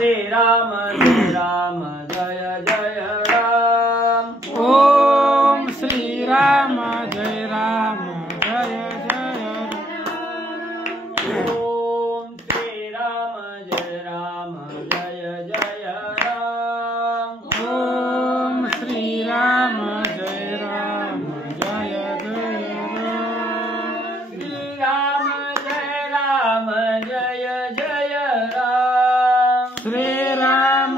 श्री राम जय जय राम। ओम श्री राम जय राम जय जय राम। ओम श्री राम जय जय राम। ओम श्री राम जय जय राम। श्री राम जय जय राम। श्री राम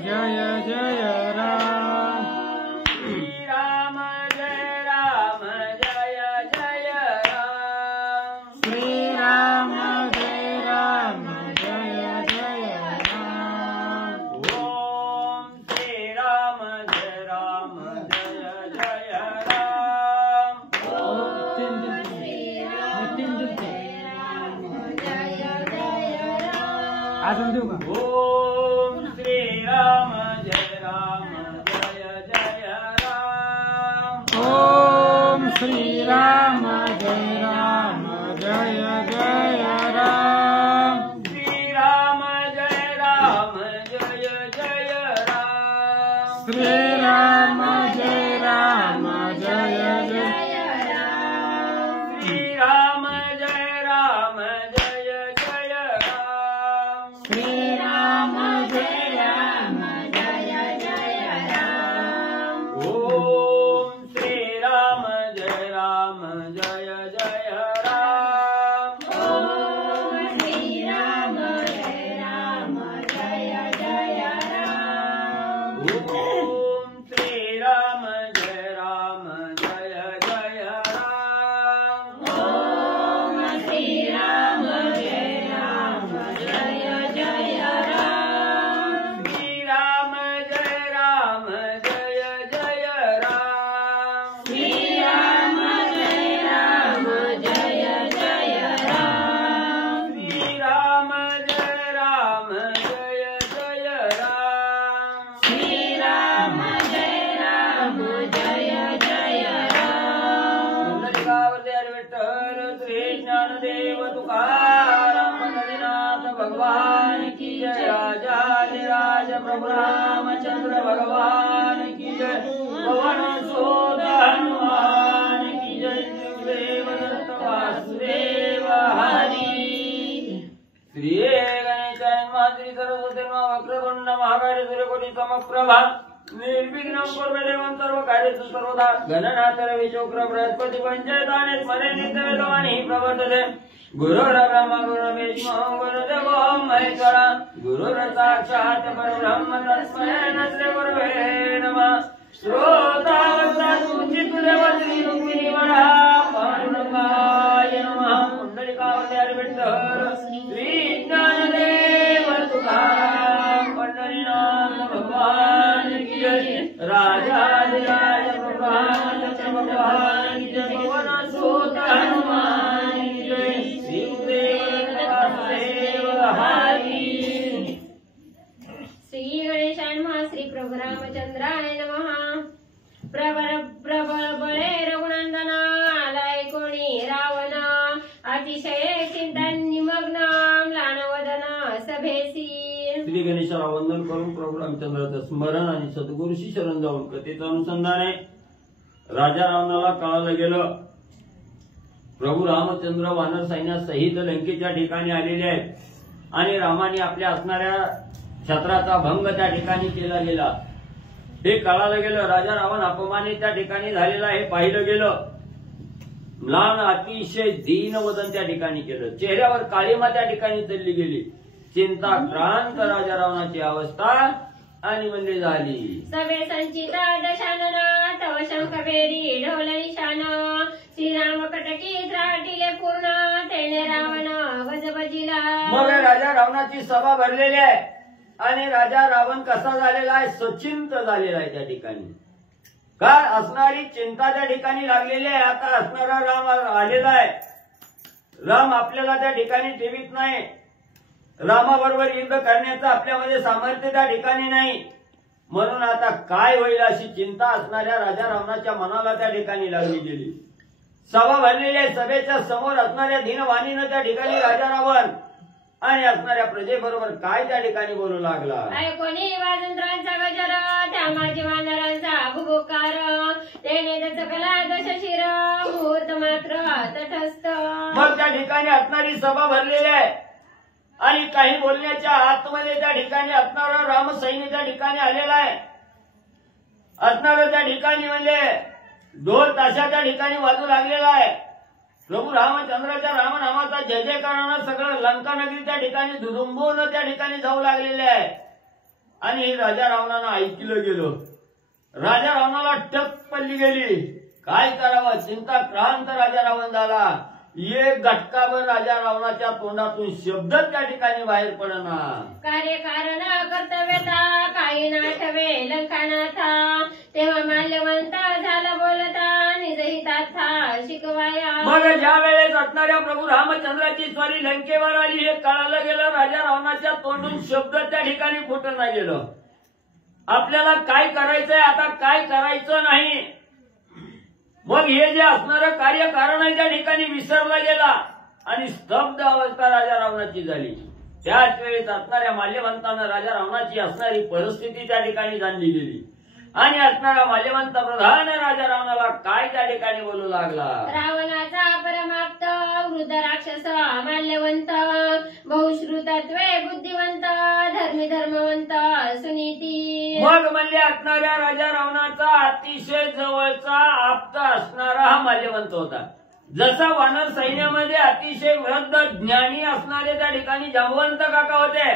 जय जय जय राम। श्री राम जय जय राम। श्री राम जय जय जय राम। ओम श्री राम जय जय राम। अजून देऊ का? ओम श्री राम जय जय राम। ओम श्री राम जय जय जय राम। श्री राम जय जय राम। श्री राम जय जय जय श्री राम जय जय राम। श्री राम जय ओम श्री राम जय जय राम। ओम श्री राम जय जय राम। ओम श्री राम जय जय राम। ओम श्री राम जय जय राम। श्री राम जय जय राम। श्री राम जय जय राम। श्री राम जय जय राम। श्री राम जय जय राम। पुंडलिकावरती हरी विठ्ठल श्री ज्ञानदेव तुकाराम पंढरीनाथ भगवान की जय। राजाधिराज प्रभु रामचंद्र भगवान की जय। पवन सुत हनुमान की जय। शिवदेव दत्त वासुदेव हरी। श्री गणेशाय नमः। श्री सरस्वती नमः। वक्रतुंड महाकाय सूर्यकोटि समप्रभा निर्विघ्नं कुरु मे देवं सर्वकार्येषु सर्वदा। गणनाथ रवि शुक्र बृहस्पति पंचैतानि स्मरे नित्यवेदवाणी प्रवर्तते। गुरुर्ब्रह्मा गुरुर्विष्णु गुरुर्देवो महेश्वरा। गुरुर्साक्षात् परब्रह्म तस्मै श्री गुरवे नमः। श्रोतावत्सुचितदेव श्री रुक्मिणीवरा पांडुरंगाय नमः। पुंडलिकावरती हरी विठ्ठल श्री ज्ञानदेव तुकाराम पंढरीनाथ भगवान की जय। राजाधिराज प्रभु रामचंद्र भगवान की जय। पवन सुत हनुमान की जय। शिवदेव दत्त वासुदेव हरी। श्री गणेशाय नमः। श्री प्रभु रामचंद्राय नमः। प्रबळ प्रबळ बळे रघुनंदन आलाय कोणी रावण अतिशय चिंतन निमग्न लानवदन सभेसी। श्री गणेशाला वंदन करून प्रभू रामचंद्राचं स्मरण आणि सद्गुरूशी शरण जाऊन कथेचं अनुसंधान आहे। राजा रावणाला कळालं गेलं प्रभू रामचंद्र वानर सैन्यासहित लंकेच्या ठिकाणी आलेले आहेत आणि रामाने आपल्या असणाऱ्या छत्राचा भंग त्या ठिकाणी केला गेला हे कळालं गेलं। राजा रावण अपमानित त्या ठिकाणी झालेला हे पाहिलं गेलं। म्लान अतिशय दीनवदन त्या ठिकाणी केलं। चेहऱ्यावर काळीमा त्या ठिकाणी चालली गेली। चिंताक्रांत राजा रावणाची अवस्था आणि म्हणजे झाली। सभे संचित दशानन तव शंख बेरी ढोल निशान। श्रीराम कटकी त्राटिले पूर्ण तेने रावण गजबजिला। मग राजा रावणाची सभा भरलेली आहे आणि राजा रावण कसा झालेला आहे? सचिंत झालेला आहे त्या ठिकाणी। का असणारी चिंता त्या ठिकाणी लागलेली आहे। आता असणारा राम आलेला आहे। राम आपल्याला त्या ठिकाणी ठेवीत नाही। रामाबरोबर युद्ध करण्याचं आपल्यामध्ये सामर्थ्य त्या ठिकाणी नाही। म्हणून आता काय होईल अशी चिंता असणाऱ्या राजा रावणाच्या मनाला त्या ठिकाणी लागली गेली। सभा भरलेली आहे। सभेच्या समोर असणाऱ्या दीनवाणीनं त्या ठिकाणी राजा रावण आणि असणाऱ्या प्रजेबरोबर काय त्या ठिकाणी बोलू लागला. ऐकोनी वाजंत्रांचा गजर त्या माझी वानरांचा भुभुकार तेने दचकला दशशिर मुहूर्त मात्र तटस्थ. मग त्या ठिकाणी असणारी सभा भरलेली आहे आणि काही बोलण्याच्या आतमध्ये त्या ठिकाणी असणारा रामसैन्य त्या ठिकाणी आलेला आहे. असणारं त्या ठिकाणी म्हणजे ढोल ताशा त्या ठिकाणी वाजू लागलेला आहे. प्रभू रामचंद्राच्या रामनामाचा जय जयकारानं सगळं लंका नगरी त्या ठिकाणी धुडुंबून त्या ठिकाणी जाऊ लागलेले आहे. आणि हे राजा रावणानं ऐकलं गेलं. राजा रावणाला टक पडली गेली. काय करावं चिंता क्रांत राजा रावण झाला. एक घटकाभर राजा रावणाच्या तोंडातून शब्द त्या ठिकाणी बाहेर पडना. कार्य कारण कर्तव्यता काही नाठवे लंकानाथा तेव्हा माल्यवंत झाला बोलता निजहिता शिकवाया. मग ज्या वेळेस असणाऱ्या प्रभू रामचंद्राची स्वारी लंकेवर आली हे कळालं गेलं. राजा रावणाच्या तोंडून शब्द त्या ठिकाणी फुटना गेलं. आपल्याला काय करायचंय आता काय करायचं नाही. मग हे जे असणारं कार्य कारण आहे त्या ठिकाणी विसरला गेला आणि स्तब्ध अवस्था राजा रावणाची झाली. त्याच वेळेस असणाऱ्या माल्यवंतानं राजा रावणाची असणारी परिस्थिती त्या ठिकाणी जाणली गेली आणि असणारा माल्यवंत प्रधान राजा रावणाला काय त्या ठिकाणी बोलू लागला. रावणाचा परमाप्त वृद्ध राक्षस माल्यवंत बहुश्रुतत्वे बुद्धिवंत धर्मी धर्मवंत सुनीती. मग म्हणजे असणाऱ्या राजा रावणाचा अतिशय जवळचा आप्त असणारा हा माल्यवंत होता. जसा वानर सैन्यामध्ये अतिशय वृद्ध ज्ञानी असणारे त्या ठिकाणी जांबवंत काका होते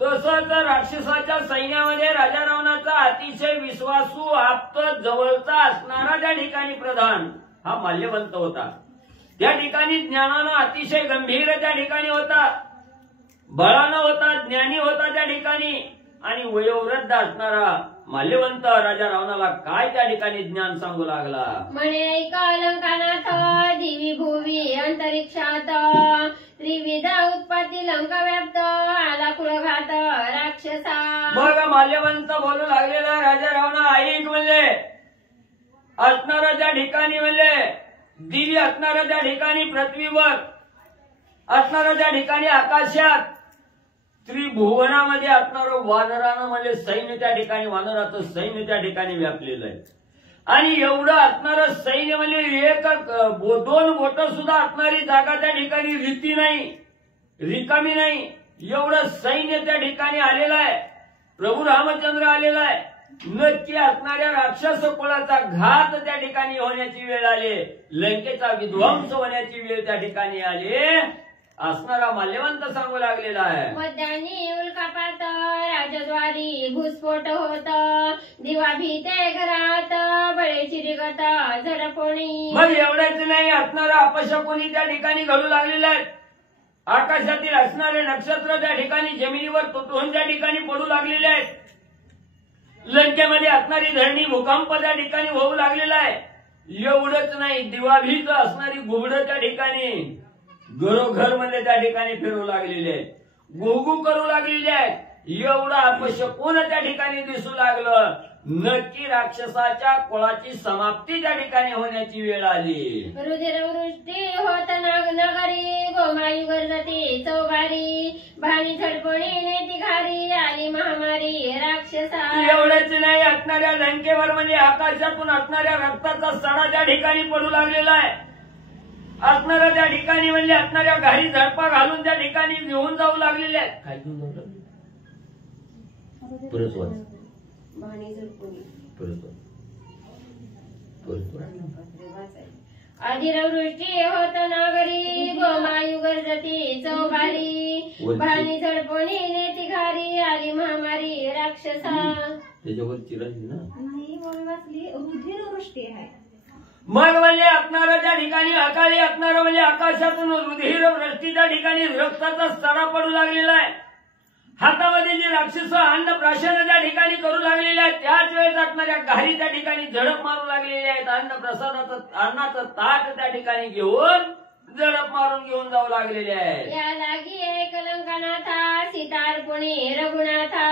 तसंच राक्षसाच्या सैन्यामध्ये राजा रावणाचा अतिशय विश्वासू आप्त जवळचा असणारा त्या ठिकाणी प्रधान हा माल्यवंत होता. त्या ठिकाणी ज्ञानानं अतिशय गंभीर त्या ठिकाणी होता. बळानं होता ज्ञानी होता त्या ठिकाणी आणि वयोवृद्ध असणारा माल्यवंत राजा रावणाला काय त्या ठिकाणी ज्ञान सांगू लागला. म्हणे ऐक लंकानाथ दिवी भुवी अंतरिक्षात त्रिविध उत्पत्ती लंका व्याप्त आला कुळघात राक्षसा. मग माल्यवंत बोलू लागलेला राजा रावणा ऐक म्हणजे असणारा त्या ठिकाणी म्हणजे दिव्य असणारा त्या ठिकाणी पृथ्वीवर असणारा त्या ठिकाणी आकाशात त्रिभुवनामध्ये असणारं वानरानं म्हणजे सैन्य त्या ठिकाणी वानराचं सैन्य त्या ठिकाणी व्यापलेलं आहे. आणि एवढं असणारं सैन्य म्हणजे एक दोन बोट सुद्धा असणारी जागा त्या ठिकाणी रीती नाही रिकामी नाही. एवढं सैन्य त्या ठिकाणी आलेलं आहे. प्रभू रामचंद्र आलेला आहे. नक्की असणाऱ्या राक्षस कुळाचा घात त्या ठिकाणी होण्याची वेळ आली. लंकेचा विध्वंस होण्याची वेळ त्या ठिकाणी आली. असणारा माल्यवंत सांगू लागलेला आहे. मध्यानी उल्कापात राजद्वारी भूस्फोट होत दिवा भीते घरात बळे चिरिगत झडपोणी. मग एवढ्याच नाही असणारा अपशकुनी त्या ठिकाणी घडू लागलेला आहे. आकाशातील असणारे नक्षत्र त्या ठिकाणी जमिनीवर तुटून त्या ठिकाणी पडू लागलेले आहेत. लंकेमध्ये असणारी धरणी भूकंप त्या ठिकाणी होऊ लागलेला आहे. एवढंच नाही दिवाभीत असणारी घुबडं त्या ठिकाणी घरोघर मध्ये त्या ठिकाणी फिरू लागलेले आहेत. गुहगु करू लागलेले आहेत. एवढं अपशकुन त्या ठिकाणी दिसू लागलं. नक्की राक्षसाच्या कुळाची समाप्ती त्या ठिकाणी होण्याची वेळ आली. रुधिरवृष्टी होत नगरी गोमाई गरजती चौबारी भाणी झडपणी नेती घारी आली महामारी राक्षसा. एवढंच नाही असणाऱ्या लंकेवर म्हणजे आकाशातून असणाऱ्या रक्ताचा सडा त्या ठिकाणी पडू लागलेला आहे. असणाऱ्या त्या ठिकाणी म्हणजे असणाऱ्या घारी झडपा घालून त्या ठिकाणी घेऊन जाऊ लागलेले आहेत. काय घेऊन जाऊ लागले परत भाणी झडपणी अधिरवृष्टी होत नागरी गोमायू गरजती चौबारी भाणी झडपणी नेती घारी आली महामारी राक्षसा. त्याच्यावर चिरंजी ना नाही वाचली रुधिरवृष्टी आहे. मग म्हणजे असणारं त्या ठिकाणी अकाली असणारं म्हणजे आकाशातून रुधिर वृष्टी त्या ठिकाणी रक्ताचा सडा पडू लागलेला आहे. हातामध्ये जे राक्षस अन्न प्राशन त्या ठिकाणी करू लागलेले आहेत. त्याच वेळेस असणाऱ्या घारी त्या ठिकाणी झडप मारू लागलेले आहेत. अन्न प्रसादाचं अन्नाचं ताट त्या ठिकाणी घेऊन झडप मारून घेऊन जाऊ लागलेले आहेत. या लागी एक लंकानाथा सीतार्पुणी रघुनाथा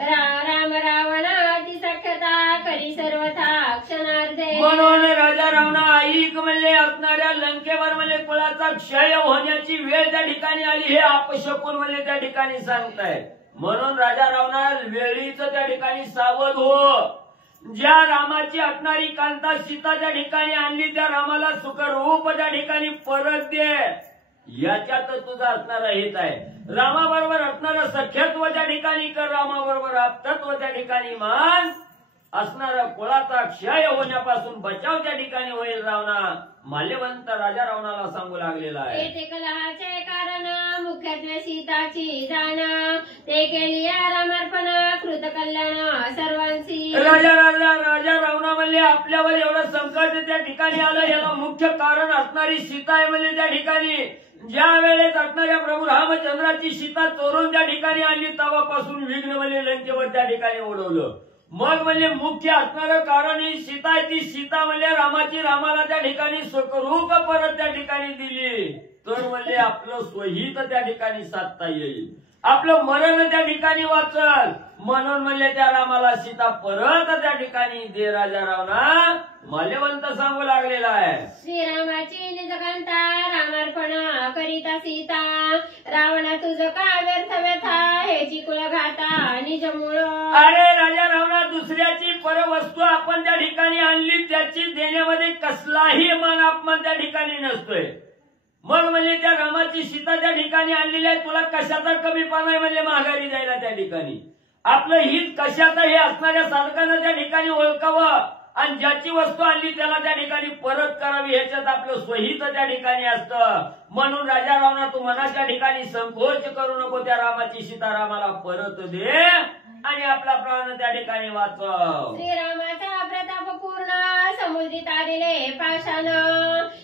राम रावणा अति सख्यता करी सर्वथा क्षणार्धे. म्हणून राजा रावणा ऐक म्हणले असणाऱ्या लंकेवर म्हणले कुळाचा क्षय होण्याची वेळ त्या ठिकाणी आली हे अपशकून म्हणले त्या ठिकाणी सांगताय. म्हणून राजा रावणा वेळीच त्या ठिकाणी सावध हो. ज्या रामाची असणारी कांता सीता त्या ठिकाणी आणली त्या रामाला सुखरूप त्या ठिकाणी परत दे. याच्यात तुझा असणारा हेत आहे. रामाबरोबर असणारं सख्यत्व त्या ठिकाणी कर, रामाबरोबर आप्तत्व त्या ठिकाणी मान. असणारा कुळाचा क्षय होण्यापासून बचाव त्या ठिकाणी होईल. रावणा माल्यवंत राजा रावणाला सांगू लागलेला आहे. येथे कलहाचे कारण मुख्यत्वे सीताची जाण, ते केली रामार्पण कृत कल्याण सर्वांची. राजा रावणा म्हणले आपल्यावर एवढं संकट त्या ठिकाणी आलं याला मुख्य कारण असणारी सीता आहे म्हणले त्या ठिकाणी. ज्या वेळेस असणाऱ्या प्रभू रामचंद्राची सीता चोरून त्या ठिकाणी आणली तेव्हापासून विघ्न म्हणले लंकेवर त्या ठिकाणी ओढवलं. मग म्हणजे मुख्य असणारं कारण ही सीता आहे. ती सीता म्हणजे रामाची रामाला त्या ठिकाणी सुखरूप परत त्या ठिकाणी दिली तर म्हणजे आपलं स्वहित त्या ठिकाणी साधता येईल, आपलं मरण त्या ठिकाणी वाचल. म्हणून म्हणले त्या रामाला सीता परत त्या ठिकाणी दे. राजा रावणा माल्यवंत सांगू लागलेला आहे. श्रीरामाची निजकांता रामार्पण करिता सीता, रावणा तुझं का व्यर्थ व्यथा हेची कुलघाता निज मूळ. अरे राजा रावणा दुसऱ्याची परवस्तू आपण त्या ठिकाणी आणली त्याची देण्यामध्ये कसलाही मान अपमान त्या ठिकाणी नसतोय. मग म्हणजे त्या रामाची सीता त्या ठिकाणी आणलेली आहे, तुला कशाचा कमीपणा आहे म्हणजे माघारी जायला त्या ठिकाणी. आपलं हित कशाचं हे असणाऱ्या साधकांना त्या ठिकाणी ओळखावं आणि ज्याची वस्तू आणली त्याला त्या ठिकाणी परत करावी ह्याच्यात आपलं स्वहित त्या ठिकाणी असतं. म्हणून राजा रावणा तू मनाच्या ठिकाणी संकोच करू नको. त्या रामाची सीता रामाला परत दे आणि आपला प्राण त्या ठिकाणी वाचव. श्रीरामाचा प्रताप पूर्ण समुद्री तारिले पाषाण,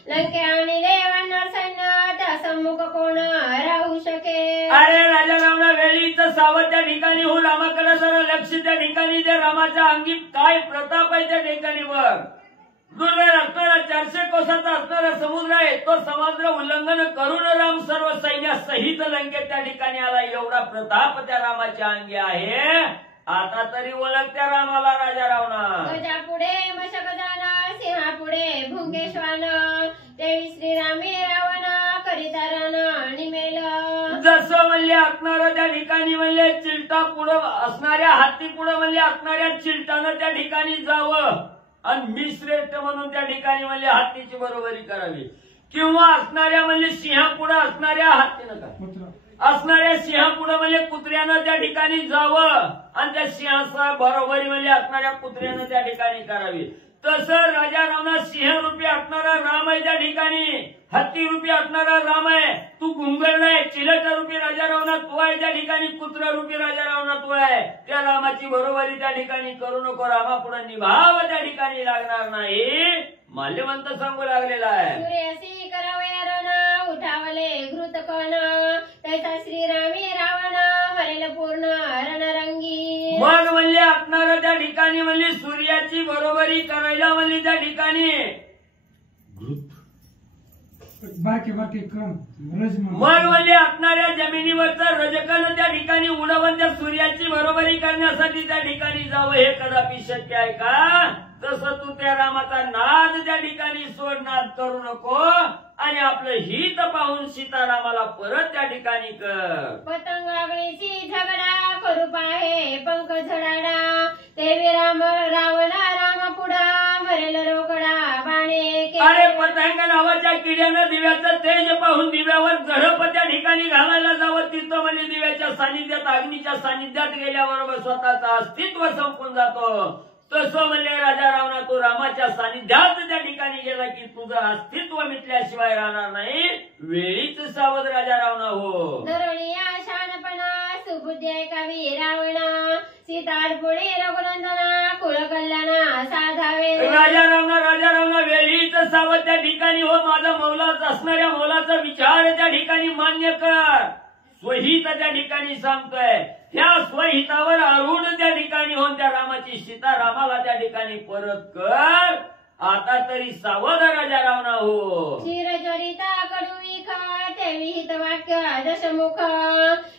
लंके आणले वानर सैन्य त्या सम्मुख कोण राहू शके. अरे राजा रावणा वेळीच सावध त्या ठिकाणी हो. रामाकडे जरा लक्ष त्या ठिकाणी त्या रामाच्या अंगी काय प्रताप आहे त्या ठिकाणी बघ. दुर्वेळ असणारा 400 कोसाचा असणारा समुद्र आहे तो समुद्र उल्लंघन करून राम सर्व सैन्यासहित लंकेत त्या ठिकाणी आला. एवढा प्रताप त्या रामाच्या अंगी आहे. आता तरी ओळख त्या रामाला राजा रावणा. गजा पुढे मशक जाण, सिंहा पुढे भुंगेश्वान, देवी श्रीरामी रावण करिता रण निमेल. जसं म्हणले असणारं त्या ठिकाणी म्हणले चिलटा पुढं असणाऱ्या हाती पुढं म्हणले असणाऱ्या चिलटानं त्या ठिकाणी जावं आणि मी श्रेष्ठ म्हणून त्या ठिकाणी म्हणजे हातीची बरोबरी करावी. किंवा असणाऱ्या म्हणजे सिंहापुढे असणाऱ्या हातीनं काय असणाऱ्या सिंहापुढे म्हणजे कुत्र्यानं त्या ठिकाणी जावं आणि त्या सिंहाचा बरोबरी म्हणजे असणाऱ्या कुत्र्यानं त्या ठिकाणी करावी. तसं राजा रावणा सिंहरूपी असणारा राम आहे त्या ठिकाणी, हत्ती रूपी असणारा राम आहे. तू गुंगळ आहे. चिलट रूपी राजा रावणा तू आहे त्या ठिकाणी, कुत्रा रूपी राजा रावणा तू आहे. त्या रामाची बरोबरी त्या ठिकाणी करू नको. रामापुढे निभाव त्या ठिकाणी लागणार नाही. माल्यवंत सांगू लागलेला आहे. सूर्यासी करावया रण उठावले घृत कण, त्याचा श्रीरामी रावण वरेल पूर्ण रणरंगी. मग म्हणले असणारं त्या ठिकाणी म्हणले सूर्याची बरोबरी करायला म्हणले त्या ठिकाणी बाकी कम मग म्हणजे असणाऱ्या जमिनीवरचं रजकण त्या ठिकाणी उडवून त्या सूर्याची बरोबरी करण्यासाठी त्या ठिकाणी जावं हे कदापि शक्य आहे का. तसं तू त्या रामाचा नाद त्या ठिकाणी सोड, नाद करू नको आणि आपलं हित पाहून सीतारामाला परत त्या ठिकाणी कर. पतंग आगळीची झगडा करू पाहे पंख झडाडा, देवी राम रावणा राम पुढा मरेल रोकडा बाणे. अरे पतंग नावाच्या किड्यानं दिव्याचं तेज पाहून दिव्यावर झडप त्या ठिकाणी घालायला जावं. तिथं म्हणजे दिव्याच्या सानिध्यात अग्नीच्या सानिध्यात गेल्याबरोबर स्वतःचं अस्तित्व संपून जातो. तसं म्हणजे राजा रावणा तो रामाच्या सानिध्यात त्या ठिकाणी गेला की तुझं अस्तित्व मिटल्याशिवाय राहणार नाही. वेळीच सावध राजा रावणा हो. धरणीया शानपणा सुबुद्धी ऐकावी रावणा, सीतार पुढे रघुनंदना कुळ कल्याणा साधावे. राजा रावणा वेळीच सावध त्या ठिकाणी हो. माझा मौलाच असणाऱ्या मौलाचा विचार त्या ठिकाणी मान्य कर. स्वहित त्या ठिकाणी सांगतोय. ह्या स्वहितावर आरूढ त्या ठिकाणी होऊन त्या रामाची सीता रामाला त्या ठिकाणी परत कर. आता तरी सावध राजा रावणा हो. चिरचरिता कडू विखा विहित वाक्य दशमुख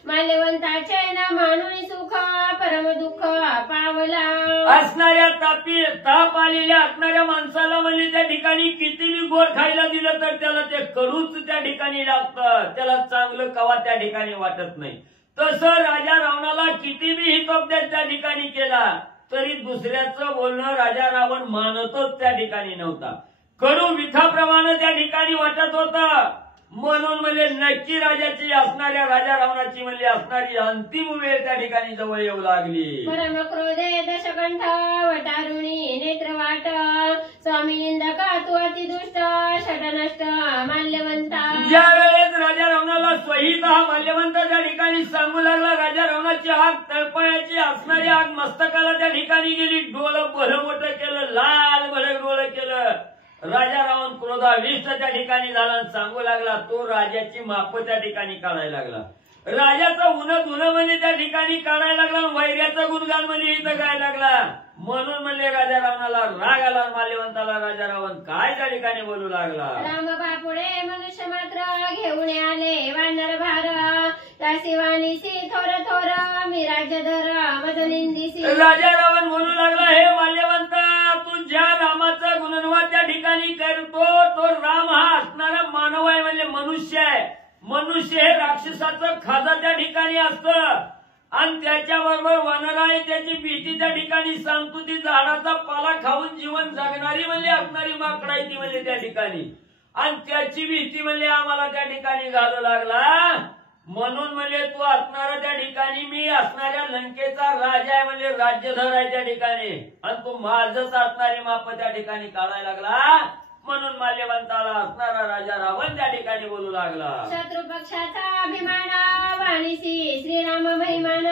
माल्यवंताचे न मानून सुख परम दुःख पावला. असणाऱ्या ताप आलेल्या असणाऱ्या माणसाला म्हणजे त्या ठिकाणी किती बी गोड खायला दिलं तर त्याला ते कडूच त्या ठिकाणी लागतं, त्याला चांगलं कवा त्या ठिकाणी वाटत नाही. तसं राजा रावणाला किती बी हितोपदेश त्या ठिकाणी केला तरी दुसऱ्याचं बोलणं राजा रावण मानतच त्या ठिकाणी नव्हता. कडू विठाप्रमाणे त्या ठिकाणी वाटत होतं. म्हणून म्हणजे नक्की राजाची असणाऱ्या राजा रावणाची म्हणजे असणारी अंतिम वेळ त्या ठिकाणी जवळ येऊ लागली. परम क्रोधे दशकंठ वटारुणी नेत्र वाट स्वामी निंदक तू अति दुष्ट शटनष्ट माल्यवंता. ज्या वेळेस राजा रावणाला स्वहित हा माल्यवंत त्या ठिकाणी सांगू लागला, राजा रावणाची आग तळपायाची असणारी आग मस्तकाला त्या ठिकाणी गेली. डोळं भलं मोठं केलं, लाल भलं डोळं केलं. राजा रावण क्रोधाविष्ट त्या ठिकाणी झाला आणि सांगू लागला, तो राजाची माप त्या ठिकाणी काढायला लागला. राजाचं उन्ह धुणं म्हणजे त्या ठिकाणी काढायला लागला, वैर्याचं गुणगान म्हणजे इथं गायला लागला. म्हणून म्हणले राजा रावणाला राग आला. माल्यवंताला राजा रावण काय त्या ठिकाणी बोलू लागला, राम बापुडे मनुष्य मात्र घेऊन आले वानर भार त्या शिवानीसी थोर थोर मी राज्यधर मज निंदिसी. राजा रावण बोलू लागला, हे माल्यवंता, तू ज्या रामाचा गुणगान त्या ठिकाणी करतो तो राम हा असणारा मानव आहे, म्हणजे मनुष्य आहे. मनुष्य हे राक्षसाचं खाजा त्या ठिकाणी असतं आणि त्याच्याबरोबर वानर आहे, त्याची भीती त्या ठिकाणी सांगतो. ती झाडाचा पाला खाऊन जीवन जगणारी म्हणजे असणारी माकड आहे ती म्हणजे त्या ठिकाणी, आणि त्याची भीती म्हणजे आम्हाला त्या ठिकाणी घालू लागला. म्हणून म्हणजे तू असणारा त्या ठिकाणी मी असणाऱ्या लंकेचा राजा आहे म्हणजे राज्यधर आहे त्या ठिकाणी, आणि तू माझच असणारी माप त्या ठिकाणी काढायला लागला. म्हणून माल्यवंताला असणारा राजा रावण त्या ठिकाणी बोलू लागला, शत्रू पक्षाचा अभिमान वाणीसी श्रीराम महिमान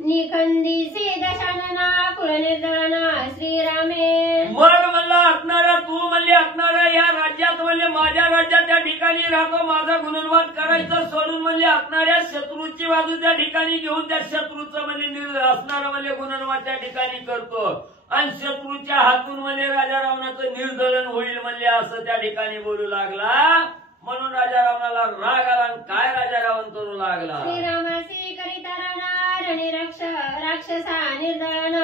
निखंदिसी दशानना कुलनिर्दळन श्रीरामे. मग म्हणला असणारा तू म्हणजे असणारा या राज्यात म्हणजे माझ्या राज्यात त्या ठिकाणी राहतो. माझा गुणगान करायचं सोडून म्हणजे असणाऱ्या शत्रूची बाजू त्या ठिकाणी घेऊन त्या शत्रूचं म्हणजे असणारं म्हणजे गुणगान त्या ठिकाणी करतो आणि शत्रूच्या हातून म्हणजे राजा रावणाचं निर्दलन होईल म्हणजे असं त्या ठिकाणी बोलू लागला. म्हणून राजा रावणाला राग आला आणि काय राजा रावण करू लागला, श्रीरामासी करिता रणी राक्षसा निर्दळन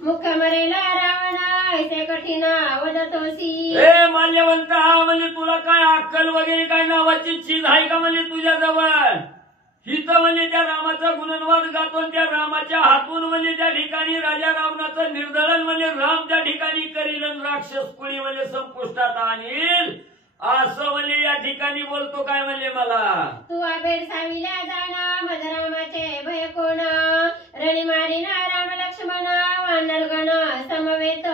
मुख्य मरेला रावण ऐसे कठीण वदतोसी. हे माल्यवंत, हा म्हणजे तुला काय अक्कल वगैरे काय नावाची चीज आहे का म्हणजे तुझ्या जवळ? हिथं म्हणजे त्या रामाचा गुणगान गातो, त्या रामाच्या हातून म्हणजे त्या ठिकाणी राजा रावणाचं निर्दलन म्हणजे राम त्या ठिकाणी करील, राक्षस कुळी म्हणजे संपुष्टात आणील असं म्हणजे या ठिकाणी बोलतो. काय म्हणजे मला तू आबेड साविल्या जाणा मज रामाचे भय कोण रणी मारिना राम लक्ष्मण वानरगण समवेत.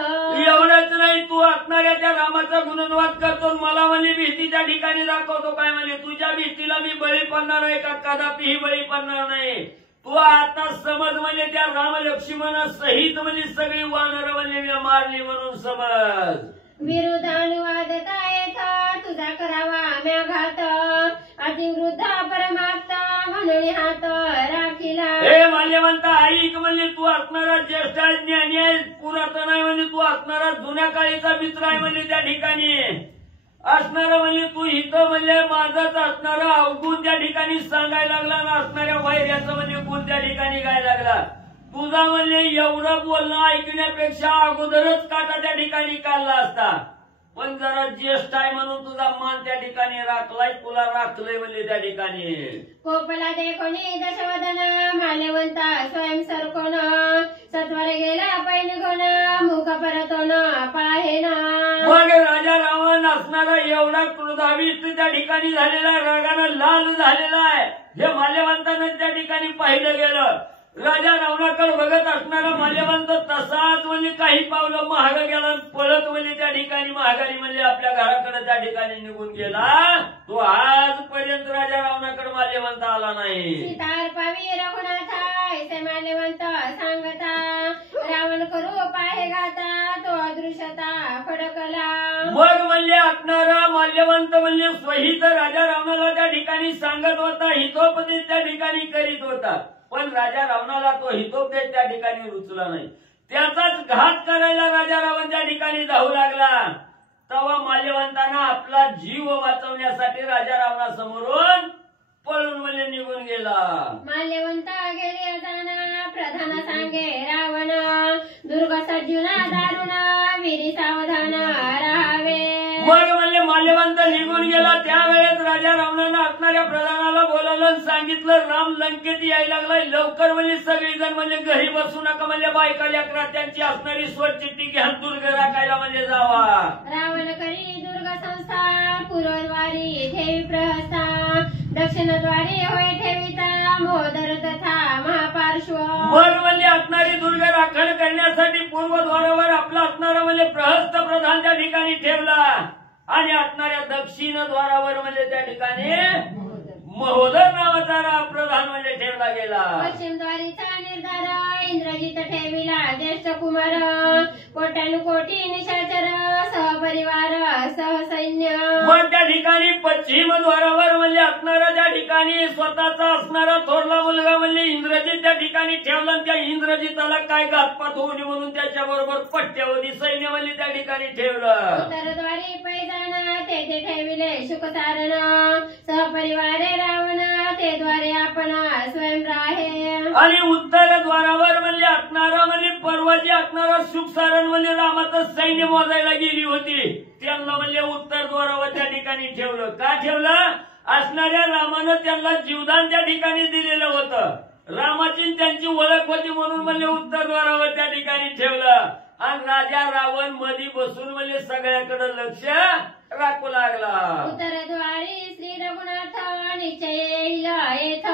एवढंच नाही, तू असणाऱ्या त्या रामाचा गुणगान करतो, मला म्हणजे भीती त्या ठिकाणी दाखवतो. काय म्हणजे तुझ्या भीतीला मी बळी पडणार आहे का? कदापिही बळी पडणार नाही. तू आता समज म्हणजे त्या राम लक्ष्मणा सहित म्हणजे सगळी वानर म्हणजे मी मारली म्हणून समज. विरुद्ध अनुवादता येथा तुझा करावा म्या घात अतिवृद्ध परमात्त म्हणून हात राखिला. हे माल्यवंता, ऐक म्हणजे तू असणारा ज्येष्ठ ज्ञानी आहे, पुरातन आहे म्हणजे तू असणारा जुन्या काळीचा मित्र आहे म्हणजे त्या ठिकाणी असणारा म्हणजे तू इथं म्हणजे माझाच असणारा अवगुण त्या ठिकाणी सांगायला लागला आणि असणाऱ्या वैर्याचं म्हणजे गुण त्या ठिकाणी गायला लागला. तुझा म्हणजे एवढं बोलणं ऐकण्यापेक्षा अगोदरच काटा त्या ठिकाणी काढला असता, पण जरा ज्येष्ठ आहे म्हणून तुझा मान त्या ठिकाणी राखलाय, तुला राखलंय म्हणजे त्या ठिकाणी. कोपला देखोनी दशवदन माल्यवंता स्वयं सरकोन सत्वर गेला पै निघून मुख परतोन पाहेन. मग राजा रावण असणारा एवढा क्रोधाविष्ट त्या ठिकाणी झालेला, रागानं लाल झालेला आहे. हे माल्यवंतानं त्या ठिकाणी पाहिलं गेलं. राजा रावणाकडे बघत असणारा माल्यवंत तसाच म्हणजे काही पावलं महाग गेला, पळत म्हणजे त्या ठिकाणी महागारी म्हणजे आपल्या घराकडे त्या ठिकाणी निघून गेला. तो आजपर्यंत राजा रावणाकडे माल्यवंत आला नाही. सीतार पावी रघुनाथा ऐसे माल्यवंत सांगता रावण करू पाहे घाता तो अदृश्यता फडकला. मग म्हणजे असणारा माल्यवंत म्हणजे स्वहित राजा रावणाला त्या ठिकाणी सांगत होता, हितोपदेश त्या ठिकाणी करीत होता, पण राजा रावणाला तो हितोपदेश त्या ठिकाणी रुचला नाही. त्याचाच घात करायला राजा रावण त्या ठिकाणी जाऊ लागला. तेव्हा माल्यवंतांना आपला जीव वाचवण्यासाठी राजा रावणासमोरून पळून म्हणजे निघून गेला. माल्यवंत गेले जाना प्रधान सांगे रावण दुर्ग सज्जुना दारुण वीरी सावधान राहावे. मग म्हणजे माल्यवंत निघून गेला. त्यावेळेस राजा रावणानं असणाऱ्या प्रधानाला बोलावलं आणि सांगितलं राम लंकेत यायला लागलाय, लवकर म्हणजे सगळेजण म्हणजे घरी बसू नका, म्हणजे बायका लेकरा त्यांची असणारी स्वचिट्टी घ्या, दुर्ग राखायला म्हणजे जावा. रावण करी दुर्ग संस्था पूर्वद्वारी ठेवी प्रहस्ता दक्षिणद्वारी होय ठेविता मोदर तथा महापार्श्व. मग म्हणजे असणारी दुर्ग राखण करण्यासाठी पूर्वद्वारावर आपला असणारा म्हणजे प्रहस्त प्रधान त्या ठिकाणी ठेवला आणि असणाऱ्या दक्षिण द्वारावर म्हणजे त्या ठिकाणी महोदर नावाचा प्रधान म्हणजे ठेवला गेला. पश्चिमद्वारीचा निर्धार इंद्रजित ठेविला ज्येष्ठ कुमार कोट्यानुकोटी निशाचर सहपरिवार सहसैन्य. मग त्या ठिकाणी पश्चिम द्वारावर म्हणजे असणारा त्या ठिकाणी स्वतःचा असणारा थोरला मुलगा म्हणजे इंद्रजित त्या ठिकाणी ठेवला. त्या इंद्रजिताला काय घातपात होऊ नये म्हणून त्याच्याबरोबर पट्ट्यावधी सैन्य म्हणजे त्या ठिकाणी ठेवलं. उत्तरद्वारी पैजाना तेथे ठेविले शुकसारण सहपरिवारे रावण ते द्वारे आपण स्वयं राहे. आणि उत्तर द्वारावर म्हणजे असणारा म्हणजे पर्वती असणारा सुखसारण म्हणजे रामाचं सैन्य मोजायला गेली होती, त्यांना म्हणजे उत्तर द्वारावर त्या ठिकाणी ठेवलं. का ठेवलं? असणाऱ्या रामानं त्यांना जीवदान त्या ठिकाणी दिलेलं होतं, रामाची त्यांची ओळख होती म्हणून म्हणजे उत्तर द्वारावर त्या ठिकाणी ठेवलं. आणि राजा रावण मधी बसून म्हणजे सगळ्याकडे लक्ष राखू लागला. उत्तरद्वारी श्री रघुनाथ निश्चय येईल येथ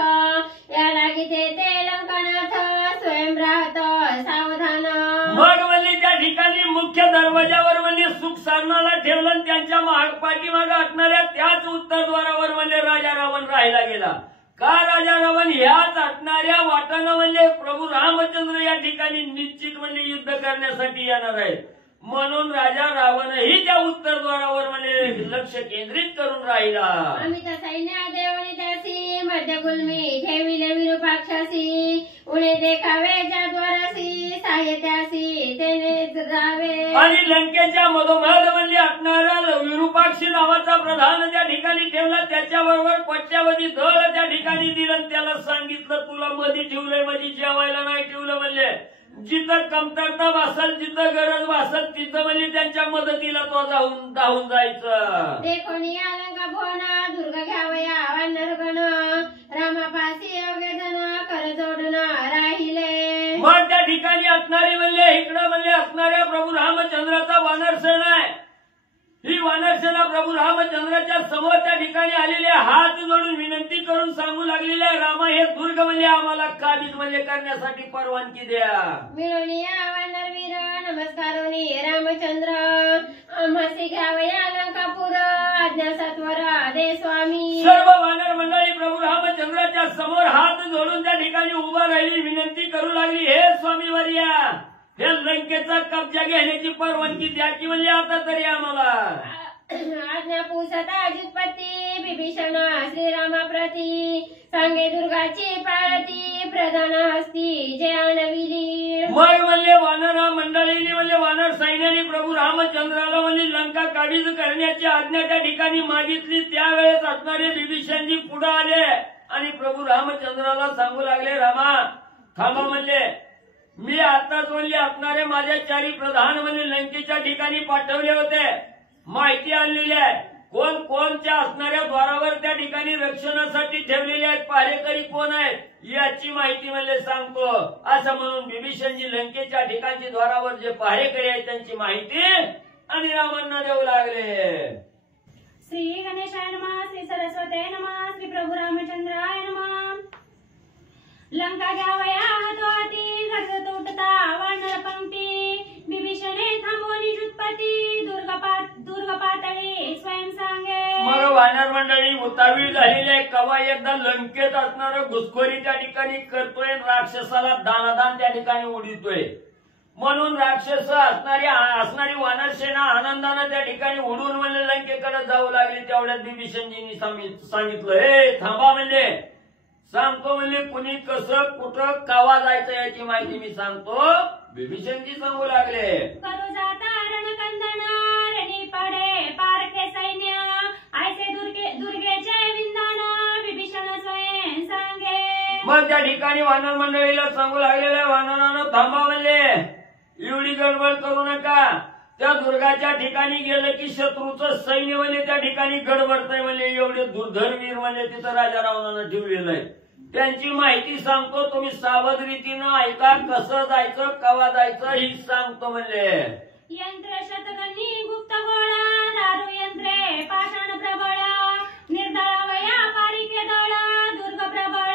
या लागी ते लंकानाथ स्वयं राहत सावधान. मग म्हणजे त्या ठिकाणी मुख्य दरवाजावर म्हणजे सुख साधनाला ठेवलं आणि त्यांच्या पाठीमागे असणाऱ्या त्याच उत्तरद्वारावर म्हणजे राजा रावण राहिला गेला. का राजा रावण ह्याच असणाऱ्या वाटानं म्हणजे प्रभू रामचंद्र या ठिकाणी निश्चित म्हणजे युद्ध करण्यासाठी येणार आहेत म्हणून राजा रावणही त्या उत्तरद्वारावर म्हणजे लक्ष केंद्रित करून राहिला. अमित सैन्य देवणी त्यासी मध्य गुलमी ठेविले विरूपाक्षासी उणे देखावे ज्या द्वारासी साहित्यासी तेने जावे. आणि लंकेच्या मधोमध म्हणजे असणारा विरूपाक्षी नावाचा प्रधान त्या ठिकाणी ठेवला, त्याच्याबरोबर पट्ट्यावधी दळ त्या ठिकाणी दिलं. त्याला सांगितलं तुला मध्ये ठेवलंय, मध्ये जेवायला नाही ठेवलं, म्हणजे जिथं कमतरता भासल जिथं गरज भासल तिथं म्हणजे त्यांच्या मदतीला तो धावून जायचं. देखोनी अलंका भोना दुर्ग घ्यावया वानरगण रामापासी अवघे जण कर जोडून राहिले. मग त्या ठिकाणी असणारी म्हणजे इकडं म्हणजे असणाऱ्या प्रभू रामचंद्राचा वानरसेना आहे. ही वानरसेना प्रभू रामचंद्राच्या समोर त्या ठिकाणी आलेले हात जोडून विनंती करून सांगू लागलेले रामा हे दुर्ग म्हणजे आम्हाला काबीज म्हणजे करण्यासाठी परवानगी द्या. मिळून या वानरवीर नमस्कारोनी रामचंद्र आम्हासी घ्यावया अलंकापूर आज्ञा सत्वर दे स्वामी. सर्व वानर मंडळी प्रभू रामचंद्राच्या समोर हात जोडून त्या ठिकाणी उभा राहिली, विनंती करू लागली हे स्वामीवर्या हे लंकेचा कब्जा घेण्याची परवानगी द्या की म्हणजे आता तरी आम्हाला. आज्ञा पुसता अजितपती विभीषण श्रीरामाप्रती सांगे दुर्गाची पाळती प्रधान हस्ती जे आणविली. मग म्हणजे वानर मंडळीने म्हणजे वानर सैन्याने प्रभू रामचंद्राला म्हणजे लंका काबीज करण्याची आज्ञा त्या ठिकाणी मागितली. त्यावेळेस असणारे विभीषणजी पुढे आले आणि प्रभू रामचंद्राला सांगू लागले रामा थांबा, म्हणजे मी आताच म्हणजे असणारे माझ्या चारी प्रधान म्हणजे लंकेच्या ठिकाणी पाठवले होते, माहिती आणलेली आहे कोण कोणच्या असणाऱ्या द्वारावर त्या ठिकाणी रक्षणासाठी ठेवलेले आहेत, पहारेकरी कोण आहेत याची माहिती म्हणजे सांगतो असं म्हणून विभीषणजी लंकेच्या ठिकाणची द्वारावर जे पहारेकरी आहेत त्यांची माहिती आणि रामांना देऊ लागले. श्री गणेशाय नमः श्री सरस्वते नमः श्री प्रभू रामचंद्राय नमः. लंका घ्यावया हातोहाती गर्ज तुटता वानर पंक्ती विभीषणे थांबवणी जुटपती दुर्ग पातळी स्वयं सांगे. मग वानर मंडळी उतावीळ झालेली आहे. कवा एकदा लंकेत असणारं घुसखोरी त्या ठिकाणी करतोय, राक्षसाला दानादान त्या ठिकाणी उडीतोय म्हणून राक्षस असणारी वानरसेना आनंदानं त्या ठिकाणी उडून म्हणजे लंकेकडे जाऊ लागली. तेवढ्यात विभीषणजींनी सांगितलं हे थांबा, म्हणजे सांगतो म्हणजे कुणी कसं कुठं कावा जायचं याची माहिती मी सांगतो. विभीषणजी सांगू लागले करू जाता रणकंदन रणी पडे दुर्गेचे विंदान विभीषण स्वयं सांगे. मग त्या ठिकाणी वानर मंडळीला सांगू लागलेल्या वानरानं थांबा म्हणले, एवढी गडबड करू नका. त्या दुर्गाच्या ठिकाणी गेलं की शत्रूचं सैन्य म्हणजे त्या ठिकाणी गडबडतंय म्हणजे एवढे दुर्धरवीर म्हणजे तिथं राजा रावणानं ठेवलेलं आहे. त्यांची माहिती सांगतो, तुम्ही सावध रीतीनं ऐका. कसं जायचं कवा जायचं ही सांगतो म्हणले. यंत्र शतकनी गुप्त गोळा दारू यंत्रे पाषाण प्रबळ निर्दळ वया पारिके दळ दुर्ग प्रबळ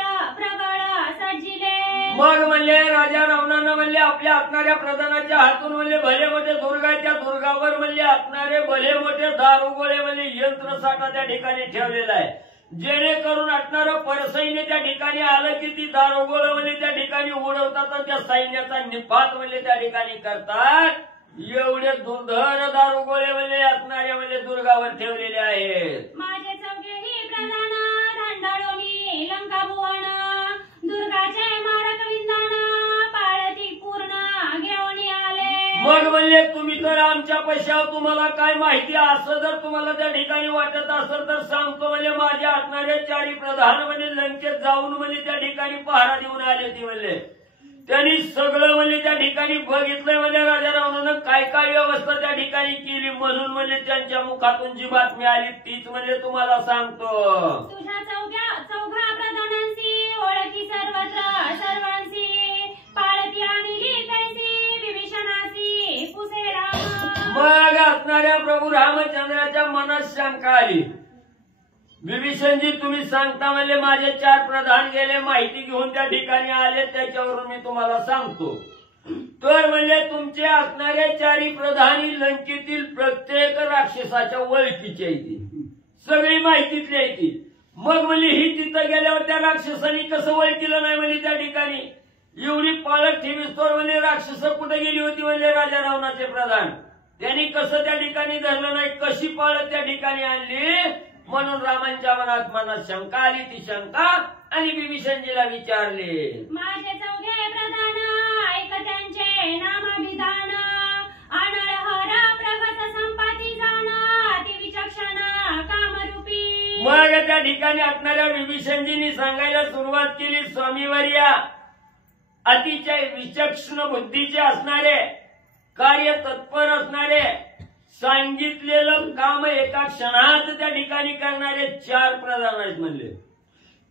सज्जिले. मग म्हणले राजा रावणानं म्हणले आपल्या असणाऱ्या प्रधानाच्या हातून म्हणले भले मोठे दुर्गाच्या दुर्गावर म्हणले असणारे भले मोठे दारुगोळे म्हणजे यंत्रसाठा त्या ठिकाणी ठेवलेला आहे. जेणेकरून असणारं परसैन्य त्या ठिकाणी आलं की ती दारुगोळ म्हणजे त्या ठिकाणी उडवतात आणि त्या सैन्याचा निपात म्हणजे त्या ठिकाणी करतात. एवढे दुर्धर दारुगोळे म्हणजे असणाऱ्या म्हणजे दुर्गावर ठेवलेले आहेत. माझे चौघेही प्रधान धांडाळोनी लंका भुवन दुर्गाचे मारक विंदान पाळती पूर्ण घेऊन आले. मग म्हणले तुम्ही तर आमच्या पैशावर तुम्हाला काय माहिती असं जर तुम्हाला त्या ठिकाणी वाटत असेल तर सांगतो. म्हणजे माझ्या असणारे चारी प्रधान म्हणजे लंकेत जाऊन म्हणजे त्या ठिकाणी पहारा देऊन आले. ती म्हणले त्यांनी सगळं म्हणजे त्या ठिकाणी बघितलंय. म्हणजे राजा रावणानं काय काय व्यवस्था त्या ठिकाणी केली म्हणून म्हणजे त्यांच्या मुखातून जी बातमी आली तीच म्हणजे तुम्हाला सांगतो. तुझ्या चौघा प्रधानांशी ओळखी सर्वत्र सर्वांशी पाळती आणली कैसी विभीषणासी पुसे राम. मग असणाऱ्या प्रभू रामचंद्राच्या मनात शंका आली. विभीषणजी तुम्ही सांगता म्हणजे माझे 4 प्रधान गेले माहिती घेऊन त्या ठिकाणी आले, त्याच्यावरून मी तुम्हाला सांगतो. तर म्हणजे तुमचे असणारे 4 प्रधानी लंकेतील प्रत्येक राक्षसाच्या ओळखीची आहे ती, सगळी माहितीतली आहे ती. मग म्हणजे ही तिथं गेल्यावर त्या राक्षसांनी कसं ओळखीलं नाही म्हणजे त्या ठिकाणी एवढी पाळत ठेवीस्तोवर म्हणजे राक्षस कुठे गेली होती म्हणजे राजा रावणाचे प्रधान त्यांनी कसं त्या ठिकाणी धरलं नाही, कशी पाळत त्या ठिकाणी आणली म्हणून रामांच्या मनात शंका आली. ती शंका आणि विभीषणजीला विचारले. माझे चौघे प्रधान ऐक त्यांचे नामाभिधान आणळ हर प्रगत संपाती जाण अति विचक्षण कामरूपी. मग त्या ठिकाणी असणाऱ्या विभीषणजींनी सांगायला सुरुवात केली. स्वामीवर्या अतिशय विचक्षण बुद्धीचे असणारे, कार्य तत्पर असणारे, सांगितलेलं काम एका क्षणात त्या ठिकाणी करणारे 4 प्रधान आहेत म्हणले.